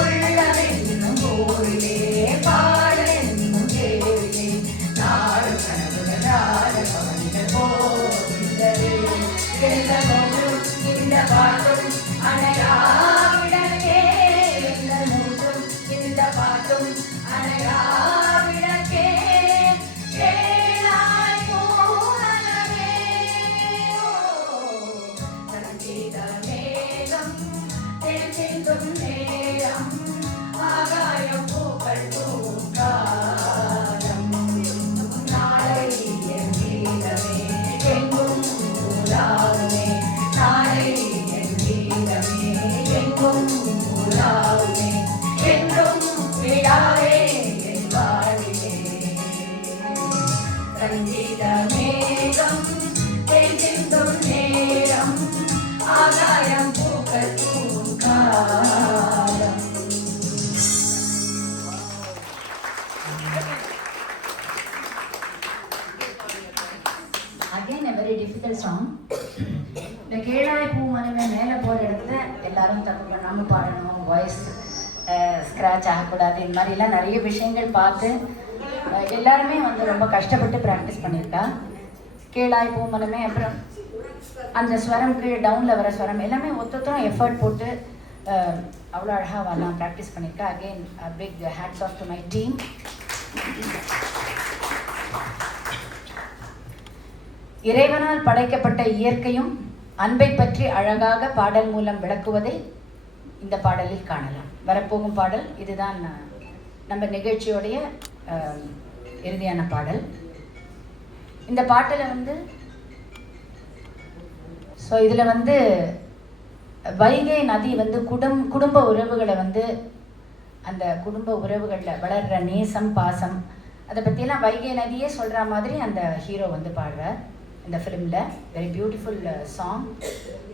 உள்ளமென்னும் ஊரிலே பாடலென்னும் தேவிலே நாடும் கனவுகள் ராஜபவனிகள் போகின்றதே. எந்த மூன்றும் இந்த பாட்டும் அணையா விளக்கே எந்த மூன்றும் இந்த பாட்டும் அணையா விளக்கே கேளாய் பூமலரே. சங்கீத மேகம் தேர்ந்தெடுக்கும் நேரம் ஆகாயம் பூக்கள் பூக்காரம். நாளை என் கீதமே எங்கும் உலாவுமே நாளை என் கீதமே எங்கும் உலாவுமே என்றும் விழாவே என் வாழ்விலே. சங்கீத மேகம் தேர்ந்தெடுக்கும் நேரம் ஆகாயம் பூக்கள் பூக்காரம். Again a very difficult song. இந்த கேளாய் பூ மனமே மேலே போகிற இடத்துல எல்லாரும் தப்பு பண்ணாமல் பாடணும், வாய்ஸ் ஸ்க்ராட்ச் ஆகக்கூடாது, இந்த மாதிரிலாம் நிறைய விஷயங்கள் பார்த்து எல்லாருமே வந்து ரொம்ப கஷ்டப்பட்டு ப்ராக்டிஸ் பண்ணியிருக்கா. கேளாய் பூ மனமே, அப்புறம் அந்த ஸ்வரம் கீழே டவுனில் வர ஸ்வரம் எல்லாமே ஒத்தொத்தரும் எஃபர்ட் போட்டு அவ்வளோ அழகாக வரலாம் ப்ராக்டிஸ் பண்ணியிருக்கா. Again big hats off to my team. இறைவனால் படைக்கப்பட்ட இயற்கையும் அன்பை பற்றி அழகாக பாடல் மூலம் விளக்குவதை இந்த பாடலில் காணலாம். வரப்போகும் பாடல் இதுதான் நம்ம நிகழ்ச்சியோடைய இறுதியான பாடல். இந்த பாட்டில் வந்து ஸோ இதில் வந்து வைகை நதி வந்து குடும்ப உறவுகளை வந்து அந்த குடும்ப உறவுகளில் வளர்கிற நேசம் பாசம் அதை பற்றியெல்லாம் வைகை நதியே சொல்கிற மாதிரி அந்த ஹீரோ வந்து பாடுறார் இந்த ஃபிலிமில். Very beautiful song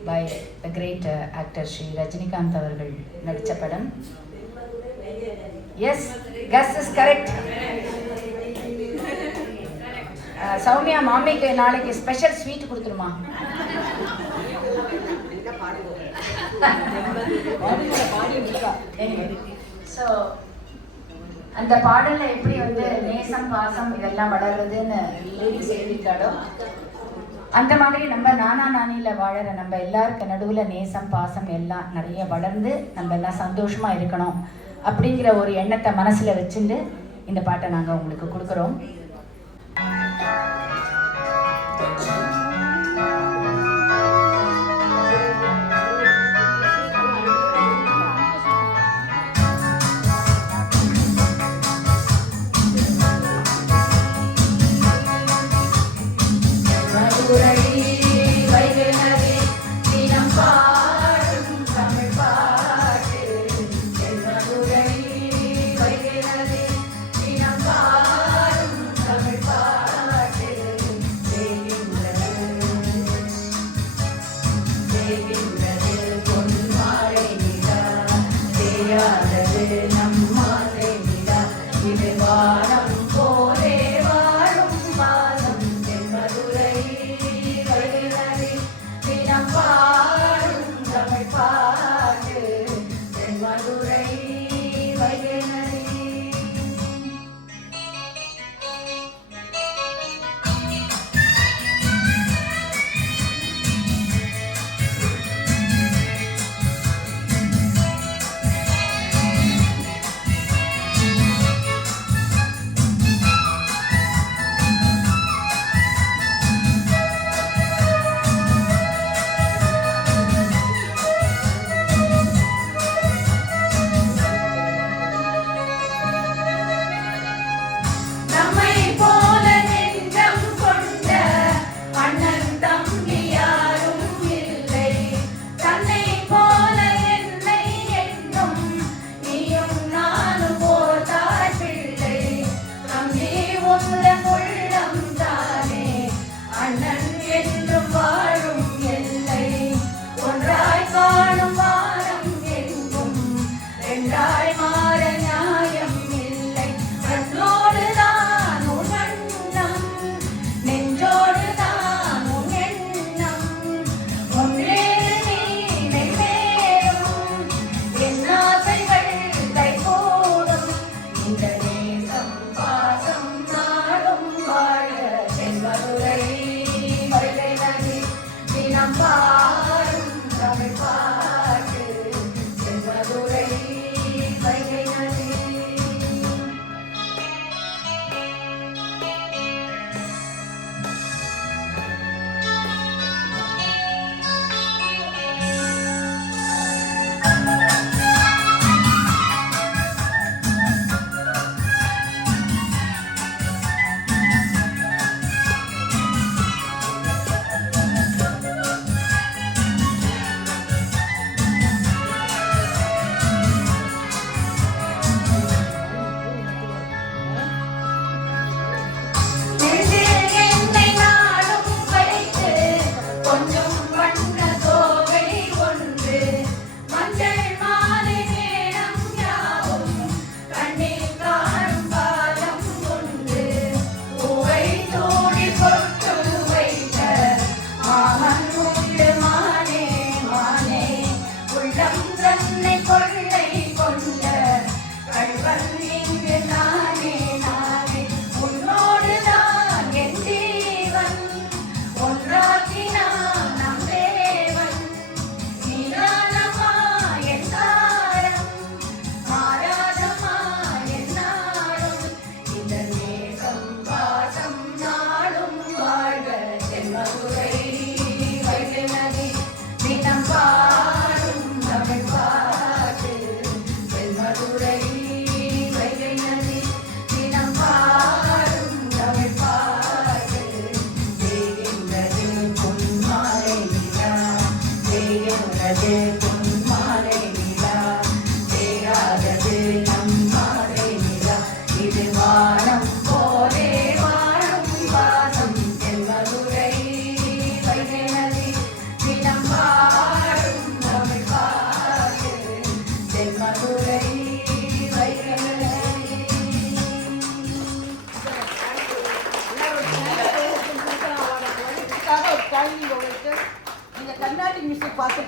by the great actor Shri Rajinikanth அவர்கள் நடித்த படம். எஸ், கஸ் இஸ் கரெக்ட். சௌமியா மாமிக்கு நாளைக்கு ஸ்பெஷல் ஸ்வீட் கொடுத்துருமா? ஸோ அந்த பாடலில் எப்படி வந்து நேசம் பாசம் இதெல்லாம் வளர்றதுன்னு லிரிக்ஸ் எழுதிட்டாலோ அந்த மாதிரி நம்ம நானா நானியில் வாழற நம்ம எல்லாருக்கு நடுவில் நேசம் பாசம் எல்லாம் நிறைய வளர்ந்து நம்ம எல்லாம் சந்தோஷமாக இருக்கணும் அப்படிங்கிற ஒரு எண்ணத்தை மனசில் வச்சுட்டு இந்த பாட்டை நாங்கள் உங்களுக்கு கொடுக்குறோம்.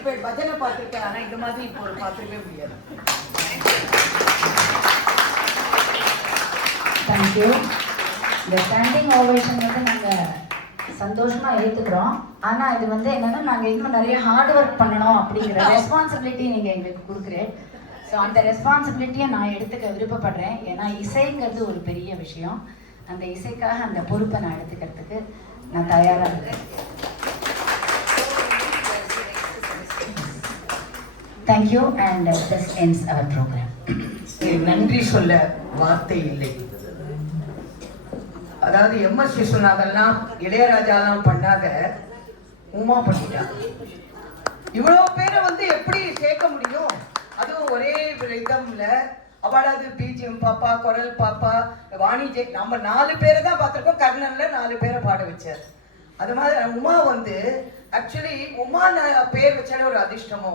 இப்ப பஜனை பார்த்திருக்கேன், ஆனா இந்த மாதிரி இப்போ ஒரு பார்த்துக்கவே முடியாது. தேங்க்யூ. இந்த ஸ்டாண்டிங் ஓவேஷன் வந்து நாங்கள் சந்தோஷமாக ஏற்றுக்கிறோம். ஆனால் இது வந்து என்னென்னா நாங்கள் இன்னும் நிறைய ஹார்ட் ஒர்க் பண்ணணும் அப்படிங்கிற ரெஸ்பான்சிபிலிட்டி நீங்கள் எங்களுக்கு கொடுக்குறேன். ஸோ அந்த ரெஸ்பான்சிபிலிட்டியை நான் எடுத்துக்க விருப்பப்படுறேன். ஏன்னா இசைங்கிறது ஒரு பெரிய விஷயம். அந்த இசைக்காக அந்த பொறுப்பை நான் எடுத்துக்கிறதுக்கு நான் தயாராக இருக்கேன். Thank you and this ends our program. நன்றி சொல்ல வார்த்தை இல்லை. அதாவது எம்எஸ் விஸ்வநாதன்லாம் இளையராஜாலாம் பண்ணாத உமா பண்ணிட்டாங்க. இவ்வளவு பேரை வந்து எப்படி சேர்க்க முடியும்? அதுவும் ஒரே ரிதம்ல. அவளாவது பிஜிஎம் பாப்பா, குரல் பாப்பா, வாணிஜை, நம்ம 4 பேரை தான் பார்த்துருக்கோம். கர்ணன்ல 4 பேரை பாட வச்சார். அது மாதிரி உமா வந்து ஆக்சுவலி உமா பேர் வச்சாலே ஒரு அதிர்ஷ்டமோ.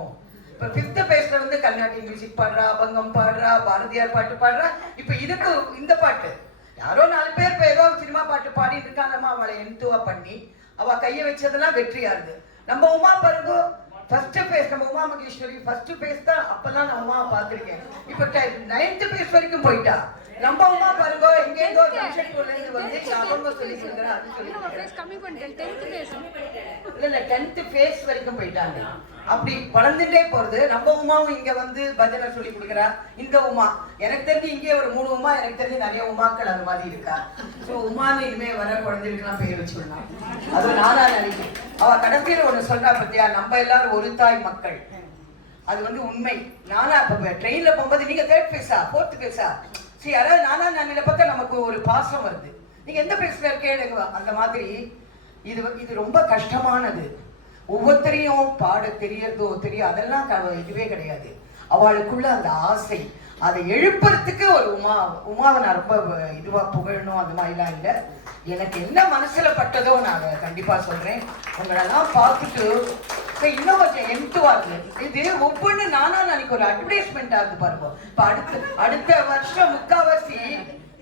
இப்ப 5th பேஸ்ல வந்து கர்நாடிக் மியூசிக் பாடுறா, அபங்கம் பாடுறா, பாரதியார் பாட்டு பாடுறா. இப்ப இதுக்கு இந்த பாட்டு யாரோ 4 பேர் இப்ப ஏதோ சினிமா பாட்டு பாடிட்டு இருக்காங்கம்மா, அவளை என்துவா பண்ணி அவ கைய வச்சதெல்லாம் வெற்றியா இருக்கு. நம்ம உமா பாருங்க, ஃபர்ஸ்ட் பேஸ் நம்ம உமா மகேஸ்வரி ஃபர்ஸ்ட் பேஸ் தான். அப்பெல்லாம் நான் உமாவை பார்த்திருக்கேன். இப்ப 9th பேஸ் வரைக்கும் போயிட்டா. நம்ம உமா பாருங்க, எங்கேயோ ஜம்ஷெட்பூர்ல இருந்து வந்து அவங்க சொல்லி கொடுக்குறா, அது சொல்லி இல்ல 10th பேஸ் வரைக்கும் போயிட்டாங்க. அப்படி வளர்ந்துட்டே போறது. நம்ம உமாவும் இங்க வந்து பஜனை சொல்லி கொடுக்குறா. இந்த உமா எனக்கு தெரிஞ்சு இங்கே ஒரு 3 உமா, எனக்கு தெரிஞ்சு நிறைய உமாக்கள் அது மாதிரி இருக்கா. ஸோ உமான்னு இனிமே வர குழந்தைகளுக்குலாம் பேர் வச்சுக்கலாம். அது நானா நினைக்கிறேன். அவ கடைசியில் ஒண்ணு சொல்றா பத்தியா, நம்ம எல்லாரும் ஒரு தாய் மக்கள். அது வந்து உண்மை. நானா இப்ப ட்ரெயின்ல போகும்போது நீங்க 3rd பேஸா 4th பேஸா சரி, அதாவது நானா நானில பார்த்தா நமக்கு ஒரு பாசம் வருது. நீங்க எந்த பேஸ்ல இருக்கேன்னு அந்த மாதிரி. இது ரொம்ப கஷ்டமானது. ஒவ்வொருத்தரையும் பாட தெரியறதோ தெரியும் அதெல்லாம் இதுவே கிடையாது. அவளுக்குள்ள அந்த ஆசை, அதை எழுப்புறதுக்கு ஒரு உமாவை நான் ரொம்ப இதுவா புகழணும் அது மாதிரிலாம் இல்லை. எனக்கு என்ன மனசுல பட்டதோ நான் அதை கண்டிப்பா சொல்றேன். உங்களெல்லாம் பார்த்துட்டு இன்னும் கொஞ்சம் எந்துவா இருக்கு. இது ஒவ்வொன்று நானா நாளைக்கு ஒரு அட்வர்டைஸ்மெண்ட் ஆகுது பாருங்க. இப்ப அடுத்த வருஷம் முக்காவாசி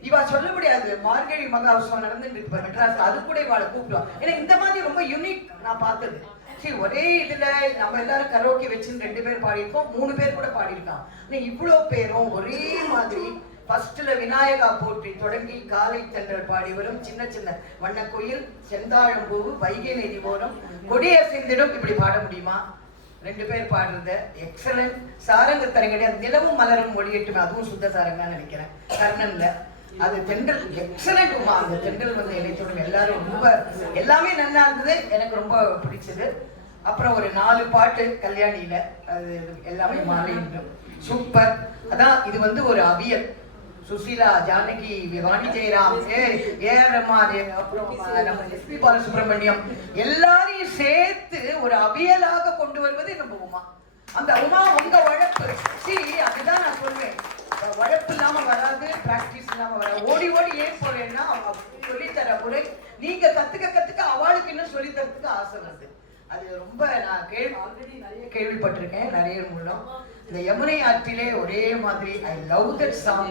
இவா சொல்ல முடியாது. மார்கழி மகாவுத்சவம் நடந்துட்டு இருக்கு மெட்ராஸ், அது கூட இவாளை கூப்பிடுவான். ஏன்னா இந்த மாதிரி ரொம்ப யூனிக் நான் பார்த்தது. சரி, ஒரே இதுல நம்ம எல்லாரும் கரோக்கி வச்சு 2 பேர் பாடியிருக்கோம், 3 பேர் கூட பாடியிருக்கான். இவ்வளவு பேரும் ஒரே மாதிரி ஃபர்ஸ்ட்ல விநாயகா போற்றி தொடங்கி காலை தென்றல் பாடி வரும், சின்ன சின்ன வண்ணக்கோயில், செந்தாழம்பூ, வைகை நதி ஓரம், கொடிய சிந்திடும். இப்படி பாட முடியுமா? 2 பேர் பாடுறது எக்ஸலன்ட். சாரங்க தரங்கடி அது நிலவும் மலரும் ஒளியட்டுமே, அதுவும் சுத்த சாரங்கன்னு நினைக்கிறேன் கர்ணன்ல. அது தென்றல் எக்ஸலன்ட் உமா. அந்த தென்றல் வந்து இணைத்தோடும் எல்லாரும் ரொம்ப எல்லாமே நல்லா இருந்தது. எனக்கு ரொம்ப பிடிச்சது. அப்புறம் ஒரு 4 பாட்டு கல்யாணியில, அது எல்லாமே மாலை சூப்பர். அதான் இது வந்து ஒரு அவியல். சுசீலா, ஜானகி, வாணி ஜெயராம், ஏஆர் ரஹ்மான், அப்புறம் நம்ம எஸ்பி பாலசுப்ரமணியம் எல்லாரையும் சேர்த்து ஒரு அவியலாக கொண்டு வருவது நம்ம உமா. அந்த உமா உங்க உழைப்பு. சரி, அதுதான் நான் சொல்வேன். உழைப்பு இல்லாம வராது, பிராக்டிஸ் இல்லாம வராது. ஓடி ஓடி ஏன் போறேன்னா அவங்க சொல்லித்தர முறை நீங்க கத்துக்க அவளுக்கு இன்னும் சொல்லி தரத்துக்கு ஆசை வருது. அது ரொம்ப நான் ஆல்ரெடி நிறைய கேள்விப்பட்டிருக்கேன். நிறைய மூலம் இந்த யமுனை ஆற்றிலே ஒரே மாதிரி ஐ லவ் தட் சாங்.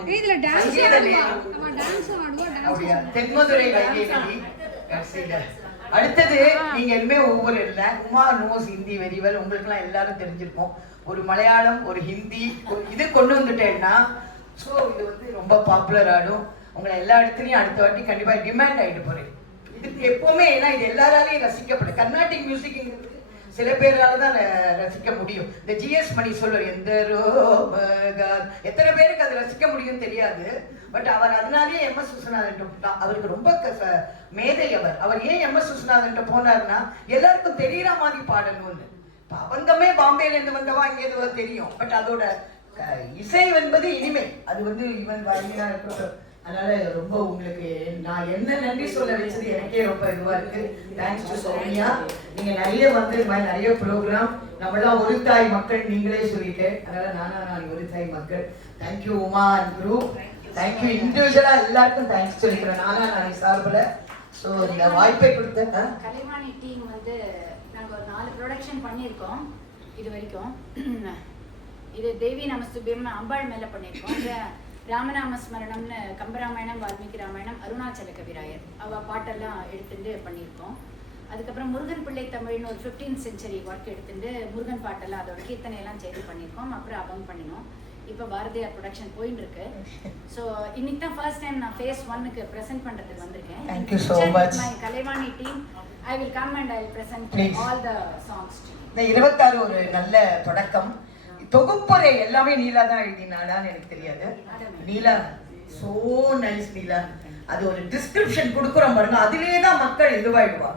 அப்படியா? தென்மதுரை வைகை நதி. அடுத்தது நீங்க இனிமே ஒவ்வொரு இல்லை Uma knows Hindi very well. உங்களுக்கு எல்லாம் எல்லாரும் தெரிஞ்சிருக்கும். ஒரு மலையாளம், ஒரு ஹிந்தி, இது கொண்டு வந்துட்டேன்னா ஸோ இது வந்து ரொம்ப பாப்புலர் ஆடும். உங்களை எல்லா இடத்துலையும் அடுத்த வாட்டி கண்டிப்பா டிமாண்ட் ஆகிட்டு போறேன். இது எப்பவுமே ஏன்னா இது எல்லாராலையும் ரசிக்கப்படும். கர்நாடிக் மியூசிக்ங்கிறது சில பேரால தான் ரசிக்க முடியும். இந்த ஜிஎஸ் மணி சொல்லுவார், எத்தனை பேருக்கு அது ரசிக்க முடியும் தெரியாது. பட் அவர் அதனாலேயே எம்எஸ் விஸ்வநாதன் அவருக்கு ரொம்ப மேதை. அவர் ஏன் எம்எஸ் விஸ்வநாதன் போனார்னா எல்லாருக்கும் தெரியற மாதிரி பாடணும்னு. அவங்கமே பாம்பேல இருந்து வந்தவா இங்கே எதுவும் தெரியும். பட் அதோட இசை என்பது இனிமை. அது வந்து இவன் வாயிலா இருக்கட்டும். அதனால ரொம்ப உங்களுக்கு நான் என்ன நன்றி சொல்ல வச்சது எனக்கே ரொம்ப இதுவா இருக்கு. Thanks to Soumya. நீங்க நிறைய வந்து நிறைய ப்ரோக்ராம். நம்மளாம் ஒரு தாய் மக்கள் நீங்களே சொல்லிட்டு, அதனால நான் ஒரு தாய் மக்கள். Thank you Uma and group. Thank you இண்டிவிஜுவலா எல்லாருக்கும் தேங்க்ஸ் சொல்லிக்கிறேன் நான் சார்பில். ஸோ இந்த வாய்ப்பை கொடுத்த கலைவாணி டீம் வந்து நாங்கள் ஒரு 4 ப்ரொடக்ஷன் பண்ணியிருக்கோம் இது வரைக்கும். இது தேவி நமஸ்துபியம் அம்பாள் மேலே பண்ணியிருக்கோம். ராமநாம ஸ்மரணம்னு கம்பராமாயணம், வால்மீகி ராமாயணம், அருணாச்சல கவிராயர் அவள் பாட்டெல்லாம் எடுத்துட்டு பண்ணியிருக்கோம். அதுக்கப்புறம் முருகன் பிள்ளை தமிழ்னு ஒரு 15th century ஒர்க் எடுத்துட்டு முருகன் பாட்டெல்லாம் அதோட கீர்த்தனை எல்லாம் சேர்த்து பண்ணியிருக்கோம். அப்புறம் அபங் பண்ணினோம். இப்போ பாரதியார் ப்ரொடக்ஷன் போயின்னு இருக்கு. ஸோ இன்னைக்கு தான் ஃபர்ஸ்ட் டைம் நான் ஃபேஸ் 1க்கு ப்ரெசென்ட் பண்ணுறதுக்கு வந்திருக்கேன். Thank you so much. My Kalaivani team I will come and I will present all the songs to you. இந்த 26 ஒரு நல்ல தொடக்கம். தொகுப்புரை எல்லாமே நீலா தான் எழுதினாலான்னு எனக்கு தெரியாது. நீலா சோ நைஸ் நீலா. அது ஒரு டிஸ்கிரிப்ஷன் கொடுக்குறோம் பாருங்க, அதுலேயே தான் மக்கள் இதுவாயிடுவா.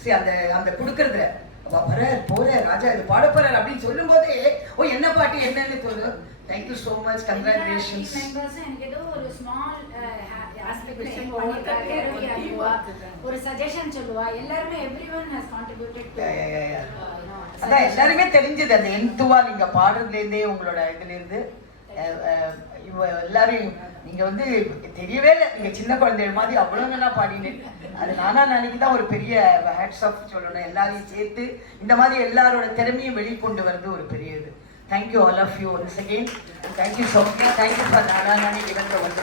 சரி, அந்த அந்த கொடுக்கறதுல வர போற ராஜா இது பாட போறாரு அப்படின்னு சொல்லும் போதே ஓ என்ன பாட்டு என்னன்னு தோணும். Thank you so much, congratulations. எனக்கு ஏதோ ஒரு ஸ்மால் ஆஸ்பெக்ட் ஒரு சஜஷன் சொல்லுவா. எல்லாருமே everyone has contributed to அதான் எல்லாருமே தெரிஞ்சது அந்த எந்துவா நீங்க பாடுறதுலேருந்தே உங்களோட இதுலேருந்து இவ எல்லாரும் நீங்க வந்து தெரியவே இல்லை, நீங்க சின்ன குழந்தைகள் மாதிரி அவ்வளோ நல்லா பாடினேன். அது நானா நாளைக்கு தான் ஒரு பெரிய ஹேட்ஸ் ஆஃப் சொல்லணும். எல்லாரையும் சேர்த்து இந்த மாதிரி எல்லாரோட திறமையும் வெளிக்கொண்டு வருது ஒரு பெரிய இது. Thank you all of you once again. Thank you so much. Thank you for நானா நானே இவங்க வந்து